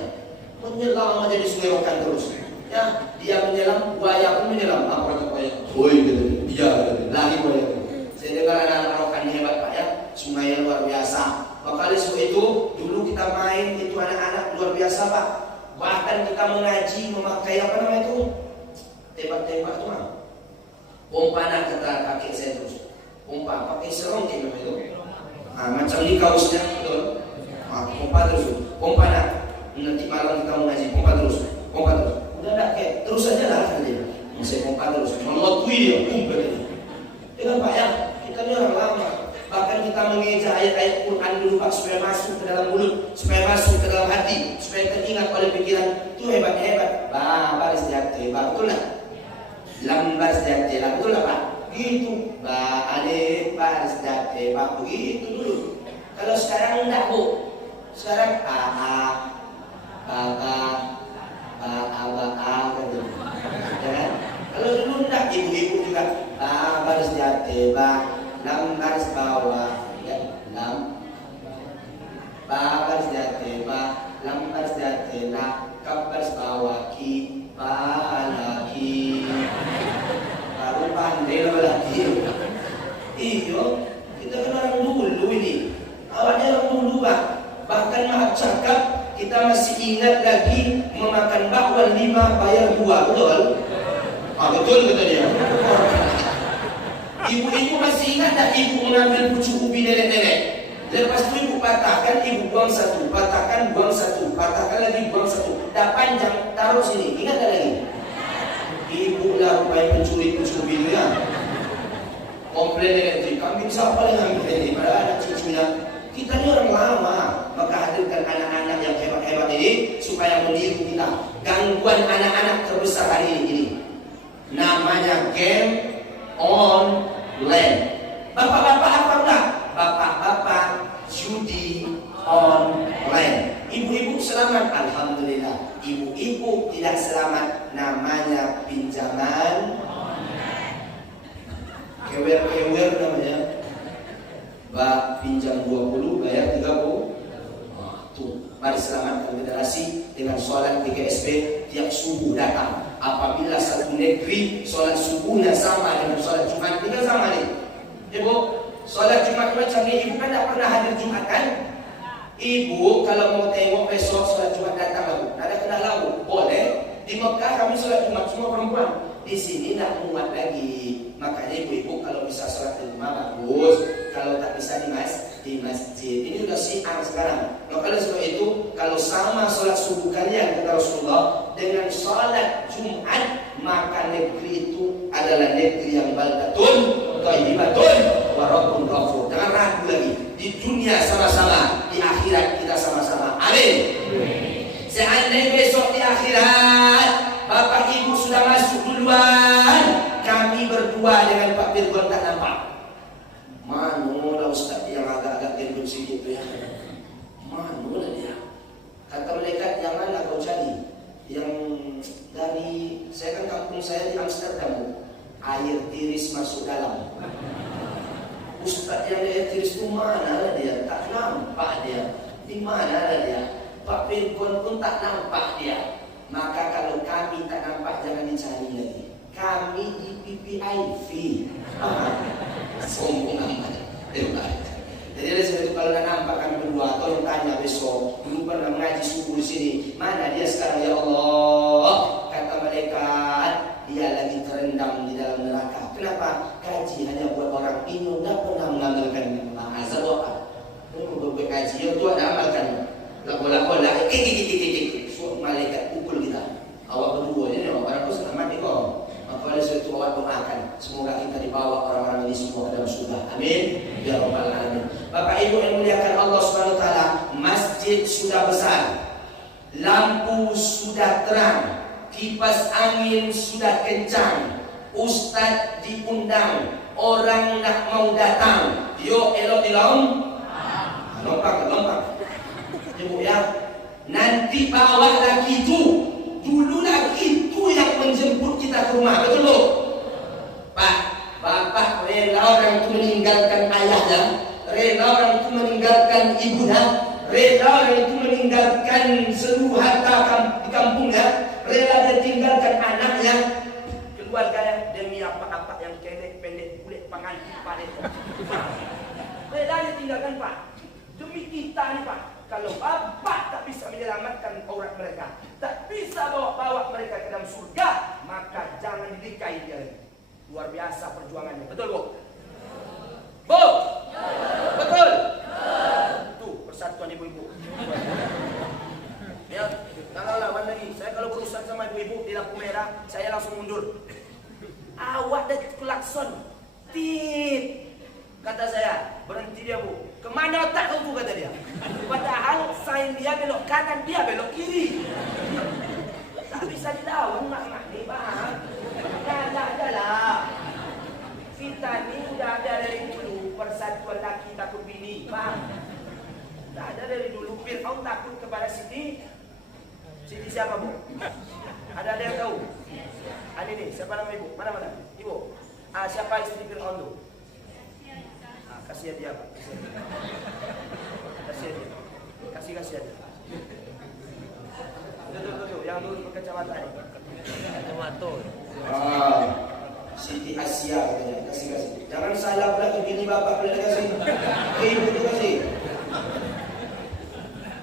menyelam aja di Sungai Rokan terus. Ya, dia menyelam, buaya pun menyelam. Apa kata buaya? Woi, gitu. Iya, lari buaya. Saya dengar anak-anak Rokan ini hebat Pak ya, sungai yang luar biasa. Maka oleh sebab itu, dulu kita main itu anak-anak luar biasa Pak. Bahkan kita mengaji memakai apa namanya itu? Tembak-tembak itu mah. Pompa nak kata kakek saya terus. Pompa pakai serong namanya itu. Macam ni kaosnya betul. Pompa terus. Pompa nak. Nanti malam kita mengaji pompa terus. Udah tak kayak terus saja lah dia. Saya pompa terus. Melotui dia. Dengan Pak ya, kita ni orang lama. Bahkan kita mengeja ayat-ayat Quran dulu Pak, supaya masuk ke dalam mulut, supaya masuk ke dalam hati, supaya teringat oleh pikiran. Itu hebat-hebat. Baris jati, betul tak? Lambar jati, betul tak Pak? Gitu. Alif baris jati, begitu dulu. Kalau sekarang enggak Bu. Sekarang gitu. Ya kan? Kalau dulu enggak, ibu-ibu juga baris jati, lam baris bawah, ya, lam baris jati, lam baris jati, kap baris bawah, ki laki, baru pandai lagi. Iyo, kita kan orang dulu ini, awalnya orang dulu Pak. Bahkan maaf cakap, kita masih ingat lagi memakan bakwan 5 bayar 2, betul? Betul kata dia. Ibu-ibu masih ingat tak ibu mengambil pucuk ubi nenek-nenek? Lepas itu ibu patahkan, ibu buang satu, patahkan, buang satu, patahkan lagi, buang satu. Dah panjang, taruh sini. Ingat tak lagi? Ibu lah rupanya pencuri pucuk ubi itu ya. Komplain nenek, kambing siapa yang ambil ini? Padahal anak cucunya. Kita ni orang lama. Maka hadirkan anak-anak yang hebat-hebat ini supaya meniru kita. Gangguan anak-anak terbesar hari ini. Namanya game online. Bapak-bapak apa enggak? Bapak-bapak judi online. Ibu-ibu selamat, alhamdulillah. Ibu-ibu tidak selamat, namanya pinjaman kewer-kewer namanya. Pinjam 20 bayar 30. Tuh, mari selamatkan generasi dengan sholat TGSP tiap subuh datang. Apabila satu negeri sholat subuhnya sama dengan sholat Jumat, kita sama nih. Ibu, sholat Jumat macam ni, ibu kan tak pernah hadir Jumat kan? Ibu kalau mau tengok besok sholat Jumat datang lalu, ada kena lalu, boleh. Di Mekah kami sholat Jumat semua perempuan. Di sini nak muat lagi. Makanya ibu-ibu kalau bisa sholat di rumah bagus. Kalau tak bisa di masjid. Ini sudah syiar sekarang. Maka oleh sebab itu, kalau sama sholat subuh kalian kata Rasulullah dengan sholat Jumat, maka negeri itu adalah negeri yang baldatun, thayyibatun, wa rabbun ghafur. Jangan ragu lagi. Di dunia sama-sama, di akhirat kita sama-sama. yang dia tulis itu mana dia? Tak nampak dia. Di mana dia? Pak Pirgon pun tak nampak dia. Maka kalau kami tak nampak, jangan dicari lagi. Kami di PPIV. Sombong amat. Jadi ada sebab kalau nak nampak kami berdua, atau yang tanya besok, dulu pernah mengaji subuh di sini, mana dia sekarang ya Allah? Kata malaikat, dia lagi terendam di dalam neraka. Kenapa? Kaji hanya buat orang ini, tidak pernah mengamalkan azab apa? Berbuat kaji, itu ada amalkan. Bola-bola, so malaikat pukul kita. Awak berdua ni, orang tu selamat ni kau. Maka oleh sebab itu awak doakan, semoga kita dibawa orang-orang ini semua ke dalam surga. Amin. Ya Rabbal Alamin. Bapak Ibu yang muliakan Allah Subhanahu Wa Taala, masjid sudah besar, lampu sudah terang, kipas angin sudah kencang, ustaz diundang, orang nak mau datang. Yo elok dilom, lompang. Ibu ya, nanti bawa lagi itu. Dulu lagi itu yang menjemput kita ke rumah, betul bu? Pak, bapak rela orang itu meninggalkan ayahnya, rela orang itu meninggalkan ibunya, rela orang itu meninggalkan seluruh harta di kampungnya, rela dia tinggalkan anaknya, keluarganya demi apa-apa yang pendek kulit pengantin paling. Rela dia tinggalkan pak, demi kita ni pak. Kalau bapak tak bisa menyelamatkan aurat mereka, tak bisa bawa mereka ke dalam surga, maka jangan dinikahi dia lagi. Luar biasa perjuangannya. Betul bu? Bu? Betul? Tuh persatuan ibu-ibu. Ya, jangan lawan lagi. Saya kalau berurusan sama ibu-ibu di lampu merah, saya langsung mundur. Awak dah klakson. Tit. Kata saya, berhenti dia bu. Kemana otak kau kata dia? Padahal sign dia belok kanan, dia belok kiri. Tak bisa dilawan mak ni bang. Dah lah. Kita ni udah ada dari dulu persatuan laki takut bini bang. Dah ada dari dulu. Fir'aun takut kepada Siti. Siti siapa bu? Ada yang tahu? Ini siapa nama ibu? Mana? Ibu. Siapa istri Fir'aun tu? Kasih dia Pak. Kasih dia. Kasih dia. Tuh. Yang dulu berkacamata ni. Kacamata. Siti Asia katanya. Kasih. Jangan salah pula ke bini bapak pula kasih. Ibu tu kasih.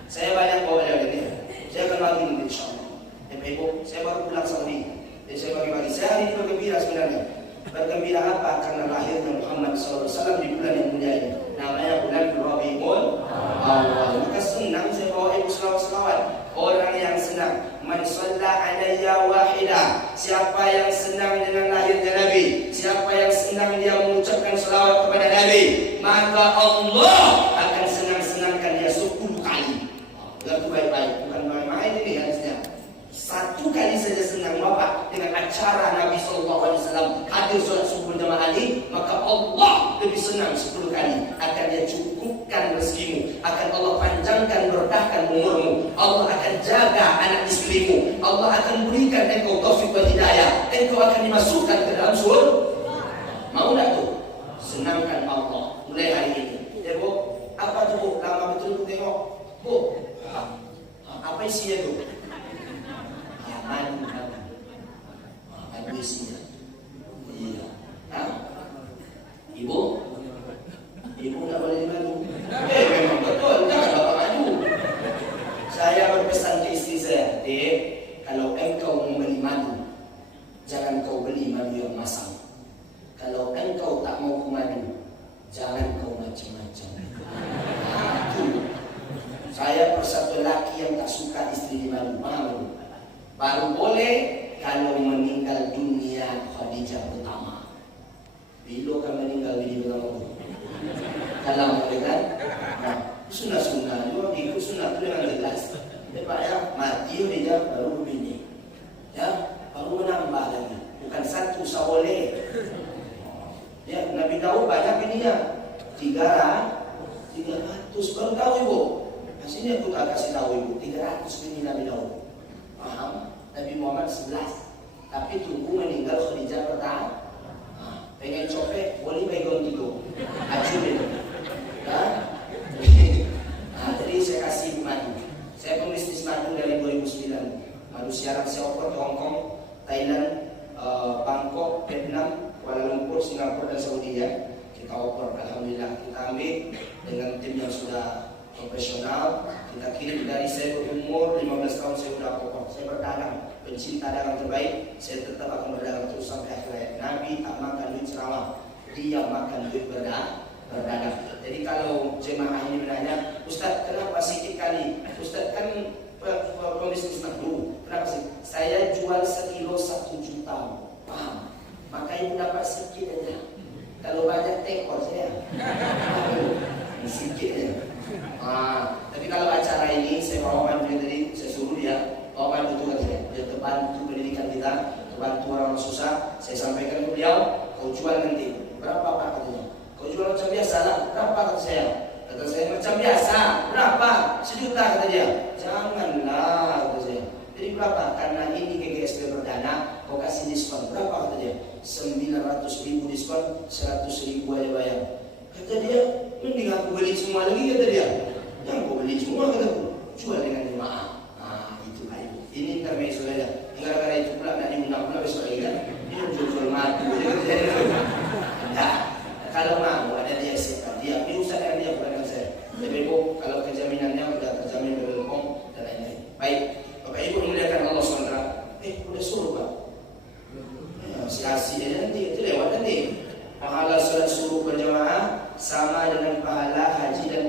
Saya banyak bawa dia ni. Saya akan bagi nanti insyaAllah. Ibu, saya baru pulang Saudi. Jadi saya bagi-bagi. Saya hari ini bergembira sebenarnya. Bergembira apa? Karena lahirnya Muhammad SAW di bulan yang mulia ini. Namanya bulan Rabiul Awal. Maka senang saya bawa ibu selawat-selawat. Orang yang senang. Man shalla alayya wahida. Siapa yang senang dengan lahirnya Nabi, siapa yang senang dia mengucapkan selawat kepada Nabi, maka Allah akan senang-senangkan dia 10 kali. Lalu baik-baik. Bukan main-main ini harusnya. 1 kali saja senang bapak dengan acara Nabi SAW hadir solat subuh jamaah ini, maka Allah lebih senang 10 kali. Akan dia cukupkan rezekimu, akan Allah panjangkan berkahkan umurmu, Allah akan jaga anak istrimu, Allah akan berikan engkau taufik dan hidayah, engkau akan dimasukkan ke dalam surga. Mau tak tu? Senangkan Allah mulai hari ini. Ya bu, apa tu bu? Lama betul tu tengok bu. Apa isinya tu? Madu isinya. Iya. Ibu tak boleh madu. Memang betul. Jangan bapak madu. Saya berpesan ke istri saya, Dek, kalau engkau membeli madu, jangan kau beli madu yang masam. Kalau engkau tak mau madu, jangan kau macam-macam. Saya persatu lelaki yang tak suka istri di madu. Paham? Baru boleh kalau meninggal dunia Khadijah pertama. Bila kan meninggal bini pertama tu? Kalau boleh kan? Sunnah-sunnah juga ikut sunnah tu dengan jelas. Lepas ya mati dia baru bini. Ya, baru menambah lagi. Bukan 1 boleh. Ya, Nabi Daud banyak bininya. 300 baru tahu ibu. Sini aku tak kasih tahu ibu. 300 bini Nabi Daud. Paham? Nabi Muhammad 11. Tapi tunggu meninggal Khadijah pertama. Pengen copet, boleh pegang gitu. Acuh kami dengan tim yang sudah profesional. Kita kirim dari saya berumur 15 tahun saya sudah pokok. Saya berdagang, pencinta dagang terbaik. Saya tetap akan berdagang terus sampai akhir hayat. Nabi tak makan duit ceramah, dia makan duit berdagang. Jadi kalau jemaah ini bertanya, Ustaz kenapa sedikit kali? Ustaz kan pembisnis dulu. Kenapa sih? Saya jual sekilo 1 juta. Paham? Maka ibu dapat sedikit aja. Kalau banyak tekor saya. Sedikit aja. Tapi kalau acara ini saya bawa bantu tadi, saya suruh dia bawa bantu tugas saya. Dia terbantu pendidikan kita, terbantu orang susah. Saya sampaikan ke beliau, kau jual nanti berapa Pak katanya? Kau jual macam biasa lah, berapa kata saya? Kata saya macam biasa, berapa? 1 juta kata dia. Janganlah kata saya. Jadi berapa? Karena ini GGSP perdana, kau kasih diskon berapa kata dia? 900.000 diskon, 100.000 aja bayar. Kata dia, mending aku beli semua lagi kata dia. Yang aku beli semua kata aku, jual dengan jemaah. Itu lah ibu. Ini intermezzo saja. Gara-gara itu pula nak diundang pula besok lagi kan? Ini jual madu. Nah, kalau mau ada dia siapa dia, urusan dengan dia bukan dengan saya. Jadi ibu, kalau kejaminannya sudah terjamin berlengkong dan lain-lain. Baik, Bapak Ibu memuliakan Allah SWT. Udah suruh Pak. Si dia nanti itu lewat nanti. Pahala salat subuh berjamaah sama dengan pahala haji dan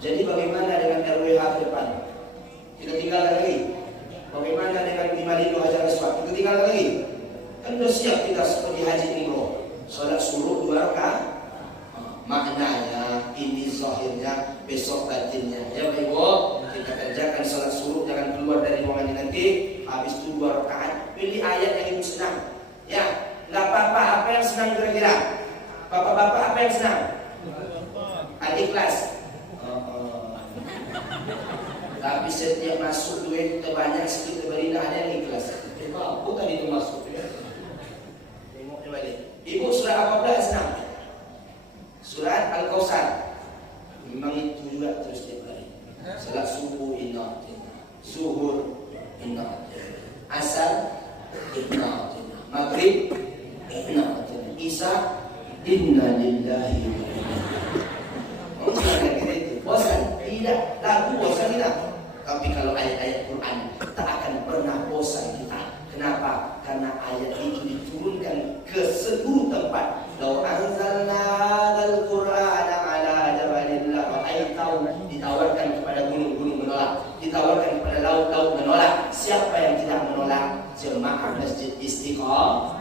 Jadi bagaimana dengan RWH ke depan? Kita tinggalkan lagi. Bagaimana dengan Imalindo Hajar Aswad? Kita tinggalkan lagi. Kan sudah siap kita seperti haji umroh. Salat subuh 2 rakaat. Maknanya ini zahirnya, besok batinnya. Ya Bapak Ibu, kita kerjakan salat subuh, jangan keluar dari ruangan ini nanti. Habis itu 2 rakaat. Pilih ayat yang ibu senang. Ya, nggak apa-apa. Apa yang senang kira-kira? Bapak-bapak apa yang senang? Al-Ikhlas. Tapi setiap masuk duit terbanyak sedikit terberindah ada yang ikhlas. Apa tadi itu masuk ya? Tengoknya balik. Ibu surat apa pula senang? Surat Al-Kautsar. Memang itu juga terus setiap hari. Salat subuh inna, zuhur inna, asar inna, maghrib inna, isya inna lillahi wa inna ilaihi raji'un. Bosan? Tidak. Lagu bosan kita. Tapi kalau ayat-ayat Quran tak akan pernah bosan kita. Kenapa? Karena ayat itu diturunkan ke seluruh tempat. Lau anzalna hadzal Qur'ana ala jabalin la ra'aitahu, ditawarkan kepada gunung-gunung menolak, ditawarkan kepada laut-laut menolak. Siapa yang tidak menolak? Jemaah Masjid Istiqamah.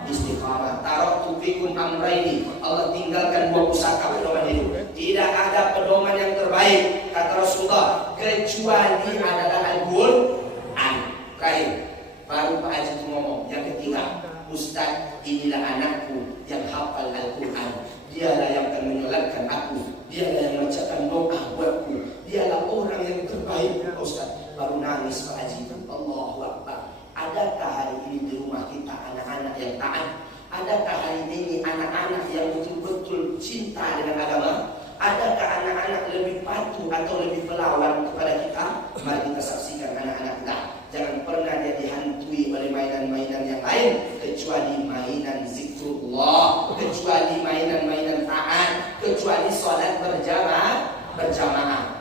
Taraktu fikum amraini. Allah tinggalkan 2 pusaka pedoman hidup. Tidak ada pedoman yang terbaik kata Rasulullah kecuali adalah Al-Qur'an. Terakhir, baru Pak Haji itu ngomong. Yang ketiga, Ustaz, inilah anakku yang hafal Al-Quran. Dialah yang akan menyolatkan aku. Dialah yang membacakan doa buatku. Dialah orang yang terbaik. Ustaz, baru nangis Pak Haji. Allahu Akbar. Adakah hari ini di rumah kita anak-anak yang taat? Adakah hari ini anak-anak yang betul-betul cinta dengan agama? Adakah anak-anak lebih patuh atau lebih pelawan kepada kita? Mari kita saksikan anak-anak kita. Jangan pernah dia dihantui oleh mainan-mainan yang lain kecuali mainan zikrullah, kecuali mainan-mainan taat, kecuali sholat berjamaah.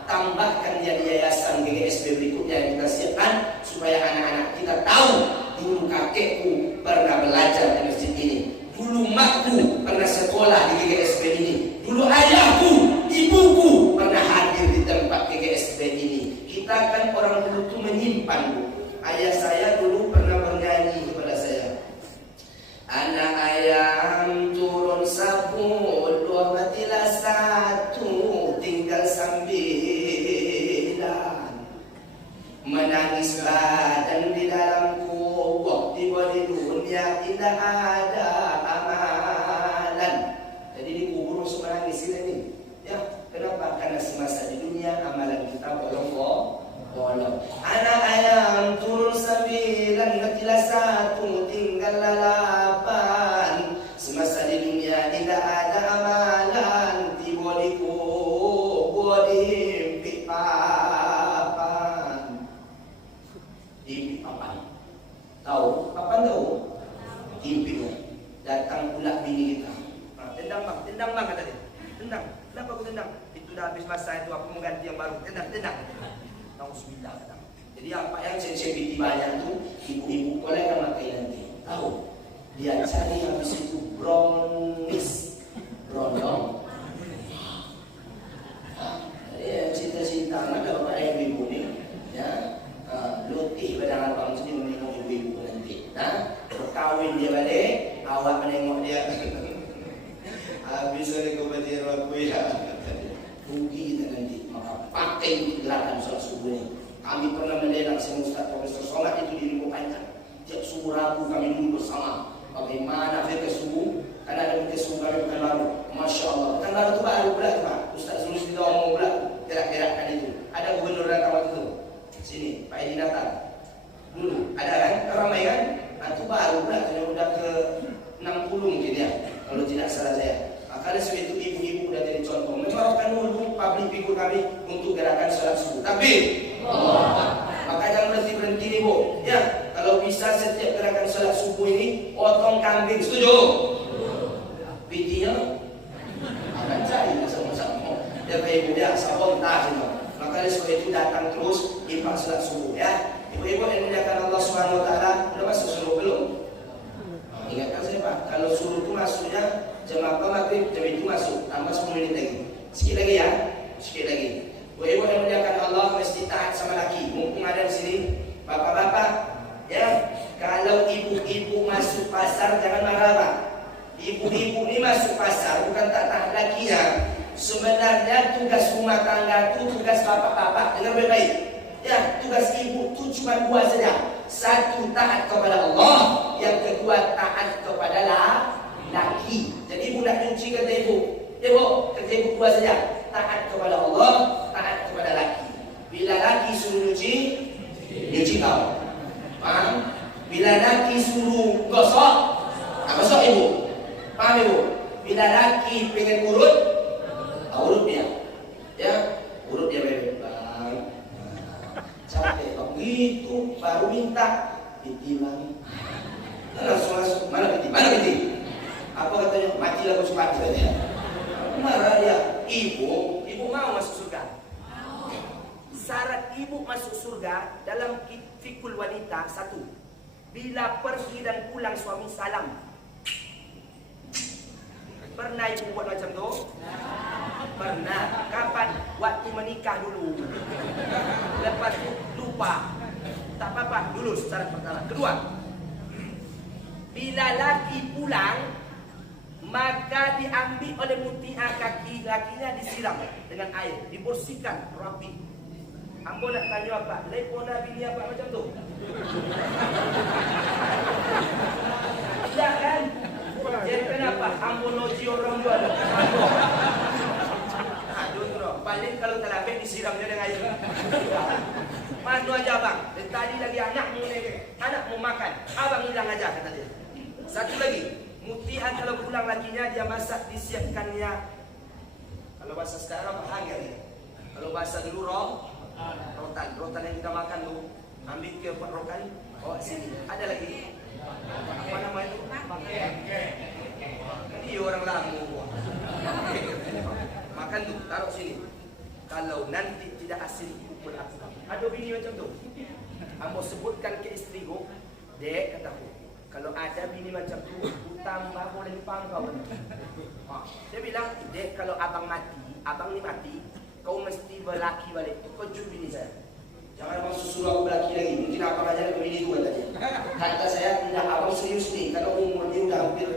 Tambahkan dia di yayasan GGSP berikutnya yang kita siapkan supaya anak-anak kita tahu dulu kakekku pernah belajar di masjid ini, dulu makku pernah sekolah di GGSP ini, dulu ayahku, ibuku pernah hadir di tempat GGSP ini. Kita kan orang dulu tuh menyimpan Bu. Ayah saya dulu pernah bernyanyi kepada saya, anak ayam turun 10, matilah 1, tinggal 9, menangis badan di dalam kubur, tiba di dunia tidak ada amalan. Jadi di kubur masuk menangis ini. Ya, kenapa? Karena semasa di dunia amalan kita bolong. Anak ayam turun 9, matilah 1, tinggal 8. Semasa di dunia tidak ada amalan, tiba di kubur diimpi papan. Diimpi papan. Tahu? Papan tahu? Impinya. itu dah habis masa itu, aku mau ganti yang baru. Tenang. Nauzubillah. Jadi apa yang sensitivity banyak tu, ibu-ibu boleh kan pakai nanti. Tahu? Dia cari habis itu brownies, brownies. Jadi cinta-cinta ada bapak ibu-ibu ni, ya. Lutih pada abang sini menengok ibu-ibu nanti. Berkahwin dia balik, awak menengok dia. Habis ada kebajikan aku ya. Rugi kita nanti. Maka pakai gerakan solat subuh ni. Kami pernah mendengar sama Ustaz Profesor Solat itu diribukankan. Tiap subuh Rabu kami duduk bersama. Bagaimana fikir subuh? Karena ada fikir subuh kami bukan baru. Masya Allah. Bukan baru itu baru pula Pak. Ustaz Zulus kita ngomong pula. Gerak-gerakkan itu. Ada gubernur dan kawan itu. Sini, Pak Edi datang. Dulu, ada kan? Ramai kan? Itu baru pula. Karena udah ke 60 mungkin ya. Kalau tidak salah saya. Makanya sebab itu ibu-ibu sudah jadi contoh. Membawakan dulu public figure kami untuk gerakan sholat subuh. Tapi, maka jangan berhenti nih Bu. Ya, kalau bisa setiap gerakan sholat subuh ini potong kambing. Setuju? Bijinya akan cari sama-sama. Dia kayak ibu dia, sabotah semua. Makanya sebab itu datang terus infak sholat subuh ya. Ibu-ibu yang dimuliakan Allah Subhanahu Wa Taala, sudah masuk subuh belum? Ingatkan saya Pak, kalau subuh itu masuknya jam 8 maghrib, jam itu masuk, tambah 10 menit lagi. Sikit lagi ya, sikit lagi. Ibu-ibu yang dimuliakan Allah mesti taat sama laki. Mumpung ada di sini, bapak-bapak, ya. Kalau ibu-ibu masuk pasar jangan marah Pak. Ibu-ibu ini masuk pasar bukan tak taat lakinya. Sebenarnya tugas rumah tangga itu tugas bapak-bapak. Dengar baik-baik. Ya, tugas ibu itu cuma dua saja. Satu, taat kepada Allah. Yang kedua, taat kepada laki. Jadi ibu nak nyuci kata ibu. Ibu, kata ibu dua saja. Taat kepada Allah, taat kepada laki. Bila laki suruh nyuci, nyuci kau. Paham? Bila laki suruh gosok, gosok ibu. Paham ibu? Bila laki pengen urut, urut dia. Ya, urut dia baik-baik. Capek kok gitu, baru minta ditilang. Langsung mana piti? Apa katanya? Matilah kau cepat katanya. Marah dia. Ibu mau masuk surga. Syarat ibu masuk surga dalam fikul wanita satu. Bila pergi dan pulang suami salam. Pernah ibu buat macam tu? Pernah. Kapan? Waktu menikah dulu. Lepas itu lupa. Tak apa-apa. Dulu syarat pertama. Kedua, bila laki pulang, maka diambil oleh mutiara kaki lakinya, disiram dengan air, dibersihkan rapi. Ambo nak tanya apa? Lepona bini apa macam tu? Tidak kan? Jadi kenapa? Ambo noji orang dua ada. Aduh bro, paling kalau terlapik disiramnya dengan air. Manu aja bang. Tadi lagi anakmu makan. Abang hilang aja kata dia. Satu lagi, mutiara kalau pulang lakinya dia masak disiapkannya. Kalau bahasa sekarang apa hangat ni? Kalau bahasa dulu rotan yang kita makan tu, ambil ke rotan, bawa sini. Ada lagi? Apa nama itu? Ini orang lamu. Makan tu, taruh sini. Kalau nanti tidak asin, pukul aku. Ada bini macam tu. Ambo sebutkan ke istriku, dek kataku, kalau ada bini macam tu, tambah boleh dipangkau. Dia bilang, dek kalau abang ni mati, kau mesti berlaki balik. Kau jujur bini saya. Jangan abang suruh aku berlaki lagi. Mungkin abang ajar ke bini tu kata dia. Kata saya, tidak abang serius ni. Kalau umur dia sudah hampir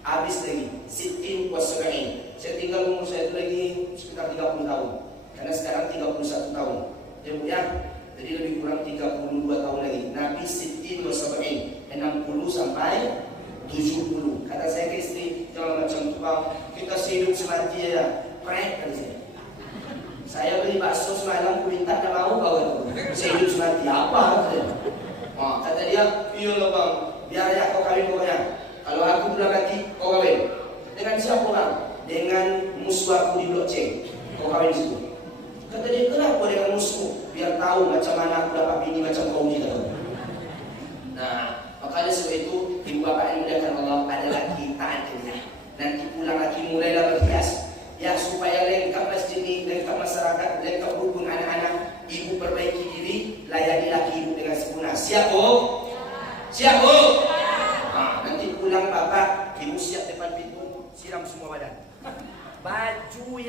habis lagi. Sittin wa sab'in. Saya tinggal umur saya itu lagi sekitar 30 tahun. Karena sekarang 31 tahun. Ya, jadi lebih kurang 32 tahun lagi. Nabi sittin wa sab'in. 60 sampai 70. Kata saya ke istri, jangan macam tu bang. Kita hidup semati ya. Prek kata saya. Saya beli bakso semalam, aku minta tak mau kau. Saya hidup semati apa kata dia. Kata dia, iya loh bang. Biar ya kau kawin pokoknya. Kalau aku bilang mati, kau kawin. Dengan siapa bang? Dengan musuh aku di blockchain. Kau kawin di situ. Kata dia, kenapa dengan musuh? Biar tahu macam mana aku dapat bini macam kau ni kata. Nah, makanya sebab itu ibu bapa yang dimuliakan Allah adalah kita taat. Nanti pulang lagi mulailah berhias. Ya supaya lengkap masjid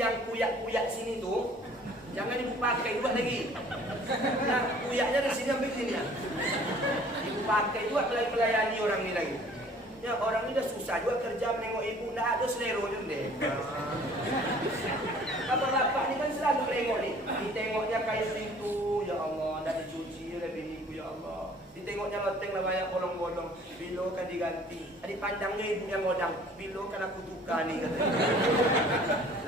yang kuyak-kuyak sini tuh, jangan ibu pakai, buat lagi. Yang kuyaknya di sini ambil sini ya. Ibu pakai buat melayani orang ini lagi. Ya orang ini udah susah juga kerja menengok ibu, nggak ada selero juga deh. Bapak-bapak ini kan selalu menengok nih. Ditengoknya kayak itu, ya Allah, nggak dicuci oleh biniku, ya Allah. Ditengoknya loteng lah banyak bolong-bolong, bilo kan diganti. Dipandangnya ibu yang ngodang, bilo kan aku tukar nih katanya.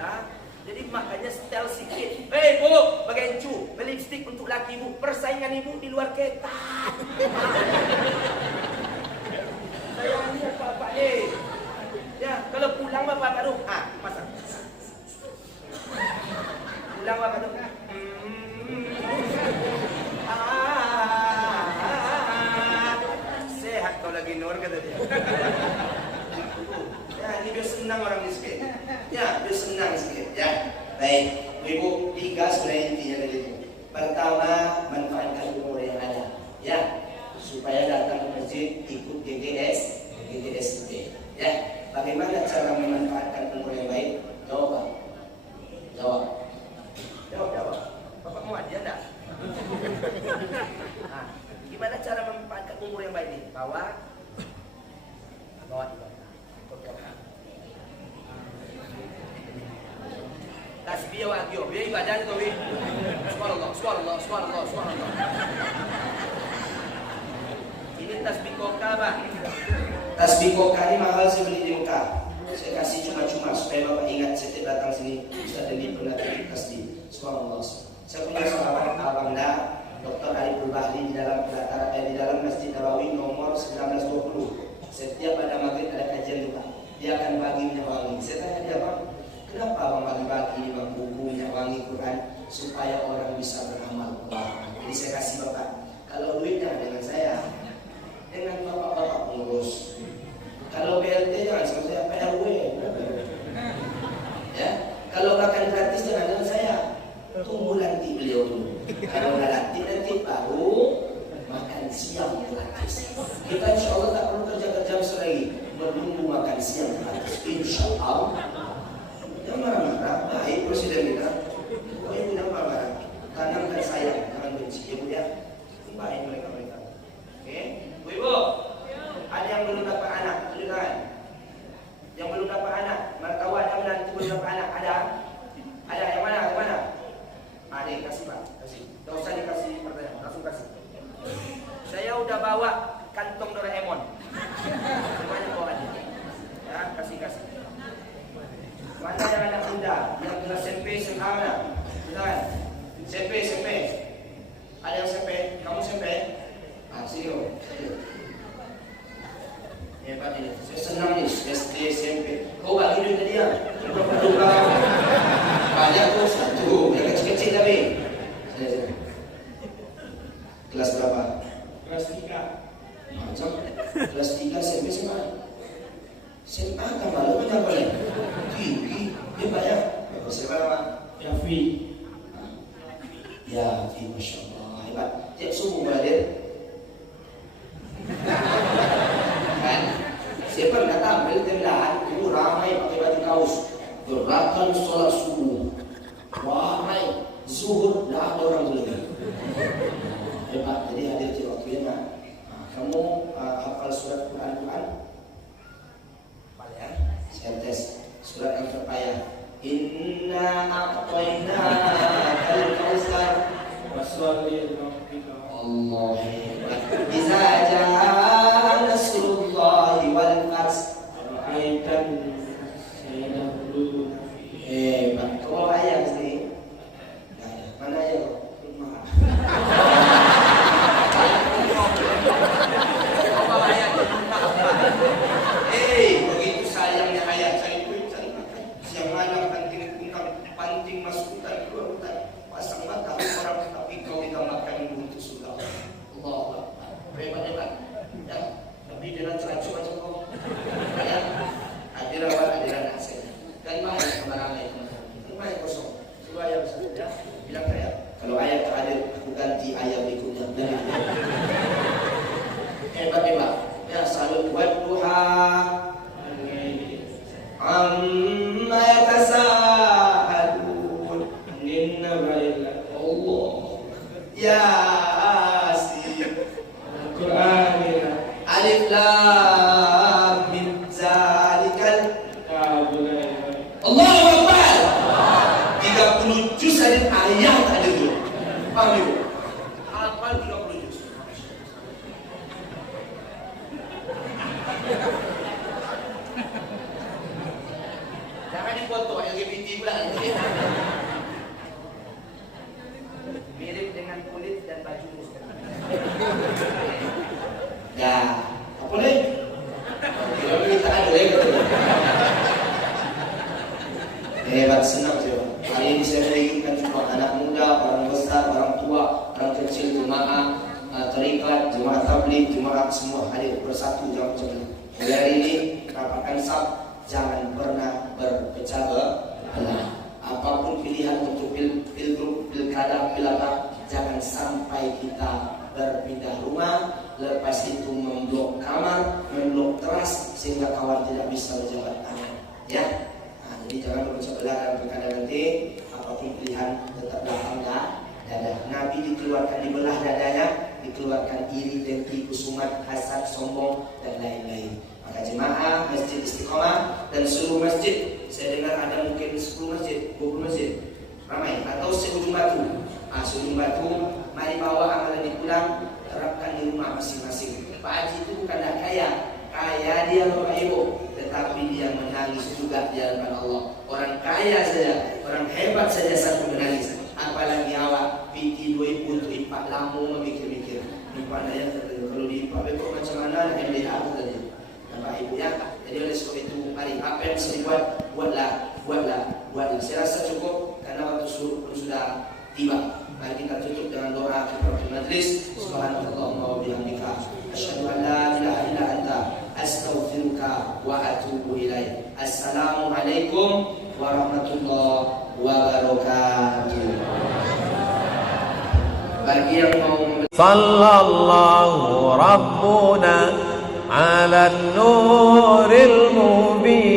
Nah, jadi makanya setel sikit. Hei bu, bagai encu, beli lipstick untuk laki ibu, persaingan ibu di luar ketat. Sayang lihat bapak ni. Ya, kalau pulang bapak baru, masak. Pulang bapak tu. Sehat kau lagi Nur kata dia. Ya, ini biar senang orang ni sikit. Ya, biar senang sikit. Ya, baik. Ibu, 3 sebenarnya intinya dari itu. Pertama, manfaatkan umur yang ada. Ya, supaya datang ke masjid ikut GGSD. Ya, bagaimana cara memanfaatkan umur yang baik? Jawab. Bapak mau hadiah tak? Gimana cara memanfaatkan umur yang baik ini? Bawa tasbih wagyo, biar ibadah itu wih. Subhanallah. Ini tasbih koka, Pak. Tasbih koka ini mahal sih beli di Mekah. Saya kasih cuma-cuma supaya Bapak ingat setiap datang sini Ustaz Deli pernah tasbih. Subhanallah. Saya punya sahabat Abangda, Dr. Ariful Bahri di dalam Masjid Nabawi nomor 1920. Setiap pada maghrib ada kajian juga. Dia akan bagi minyak wangi. Saya tanya dia, Bang, kenapa Abang bagi-bagi bang buku minyak wangi Quran supaya orang bisa beramal? Jadi saya kasih Bapak. Kalau duitnya dengan saya, dengan bapak-bapak pengurus. Kalau BLT jangan sama saya, PRW. Ya, kalau makan gratis jangan dengan saya. Tunggu nanti beliau dulu. Kalau nanti baru makan siang gratis. Kita insya Allah tak perlu kerja-kerja besar lagi. Menunggu makan siang gratis. Insya Allah. Jangan marah-marah. Baik presiden kita. Oh ibu jangan marah-marah. Tanamkan sayang, jangan benci. Ya bu ya. Baik mereka. Oke. Ibu, ada yang belum dapat anak, tunjukkan. Yang belum dapat anak, mana tahu ada menantu belum dapat anak? Ada? Ada yang mana? Yang mana? Ada, kasih Pak, kasih. Tak usah dikasih pertanyaan, langsung kasih. Saya udah bawa kantong Doraemon. Semuanya bawa aja. Ya, kasih. Mana yang anak muda, yang kelas SMP, SMA mana? Tunjukkan. SMP. Ada yang SMP? Kamu SMP? Sini. Hebat ini. Saya senang nih SD, SMP. Kau bagi duit ke dia. Banyak tuh satu. Yang kecil-kecil tapi. Kelas berapa? Kelas 3. Macam kelas 3 SMP SMA. SMA tambah lu banyak boleh. Tinggi. Dia banyak. Berapa berapa? Yafi. Yafi, Masya Allah. Hebat. Tiap subuh belajar. Kan? Saya pernah tampil kendaraan itu ramai pakai baju kaos. Gerakan sholat subuh. Ramai. Zuhur dah ada orang lagi. Hebat. Jadi hadir di waktunya nak. Kamu hafal surat Quran? Hafal ya? Saya tes surat yang terpayah. Inna a'tayna al-kautsar washolli rabbika. Allah hebat. Iza jaa nasrullahi wal fath ra'aitan sayadkhuluna hebat. Kalau ayat sini mana ya? Begitu sayangnya ayat saya itu siang malam panting masuk hutan keluar hutan pasang mata orang tapi kau ditambahkan untuk surga. Allah hebat ya, tapi dengan ceracuk macam kau ya, adiran hasil dan main kemana-mana itu main kosong. Coba ayat besar ya, bilang saya kalau ayat tak ada aku ganti ayat berikutnya. Hebat ya, salut wadduha amma yatasaalu 30 juz saja ayat tak ada tu. Faham ibu? Hafal 30 juz. Jangan dipoto LGBT pula. Mirip dengan kulit dan bajumu sekarang. Ya, apa ni? Kira-kira tak ada lagi. Hebat, senang je. Hari ini saya inginkan semua anak muda, orang besar, orang tua, orang kecil, jemaah tarikat, jemaah tabligh, jemaah semua hadir bersatu jam macam ini. Jadi hari ini rapatkan sab, jangan pernah berpecah belah. Apapun pilihan untuk pilgub, pilkada, pilapa, jangan sampai kita berpindah rumah, lepas itu memblok kamar, memblok teras sehingga kawan tidak bisa berjabat tangan. Ya. Jadi jangan berpecah belah dalam pilkada nanti. Apapun pilihan tetap lapanglah dada. Nabi dikeluarkan dibelah dadanya, dikeluarkan iri, dengki, kusumat, hasad, sombong dan lain-lain. Maka jemaah Masjid Istiqomah dan seluruh masjid, saya dengar ada mungkin 10 masjid, 20 masjid ramai, atau seujung batu. Seujung batu, mari bawa amalan di pulang, terapkan di rumah masing-masing. Pak Haji itu bukanlah kaya dia Bapak Ibu, tetapi dia menangis juga di hadapan Allah. Orang kaya saja, orang hebat saja sampai menangis. Apalagi awak PT 2000 untuk ipak lamu memikir-mikir. Ipak daya kalau di ipak betul macam mana MDA tadi. Bapak Ibu ya. Jadi oleh sebab itu mari apa yang bisa dibuat buatlah. Saya rasa cukup karena waktu pun sudah tiba. Mari kita tutup dengan doa kifaratul majlis. Subhanallahumma wa bihamdika asyhadu an la ilaha illa anta astaghfiruka wa atubu ilaik. Assalamualaikum warahmatullahi wabarakatuh. Bagi yang mau sallallahu rabbuna ala nuril mubin.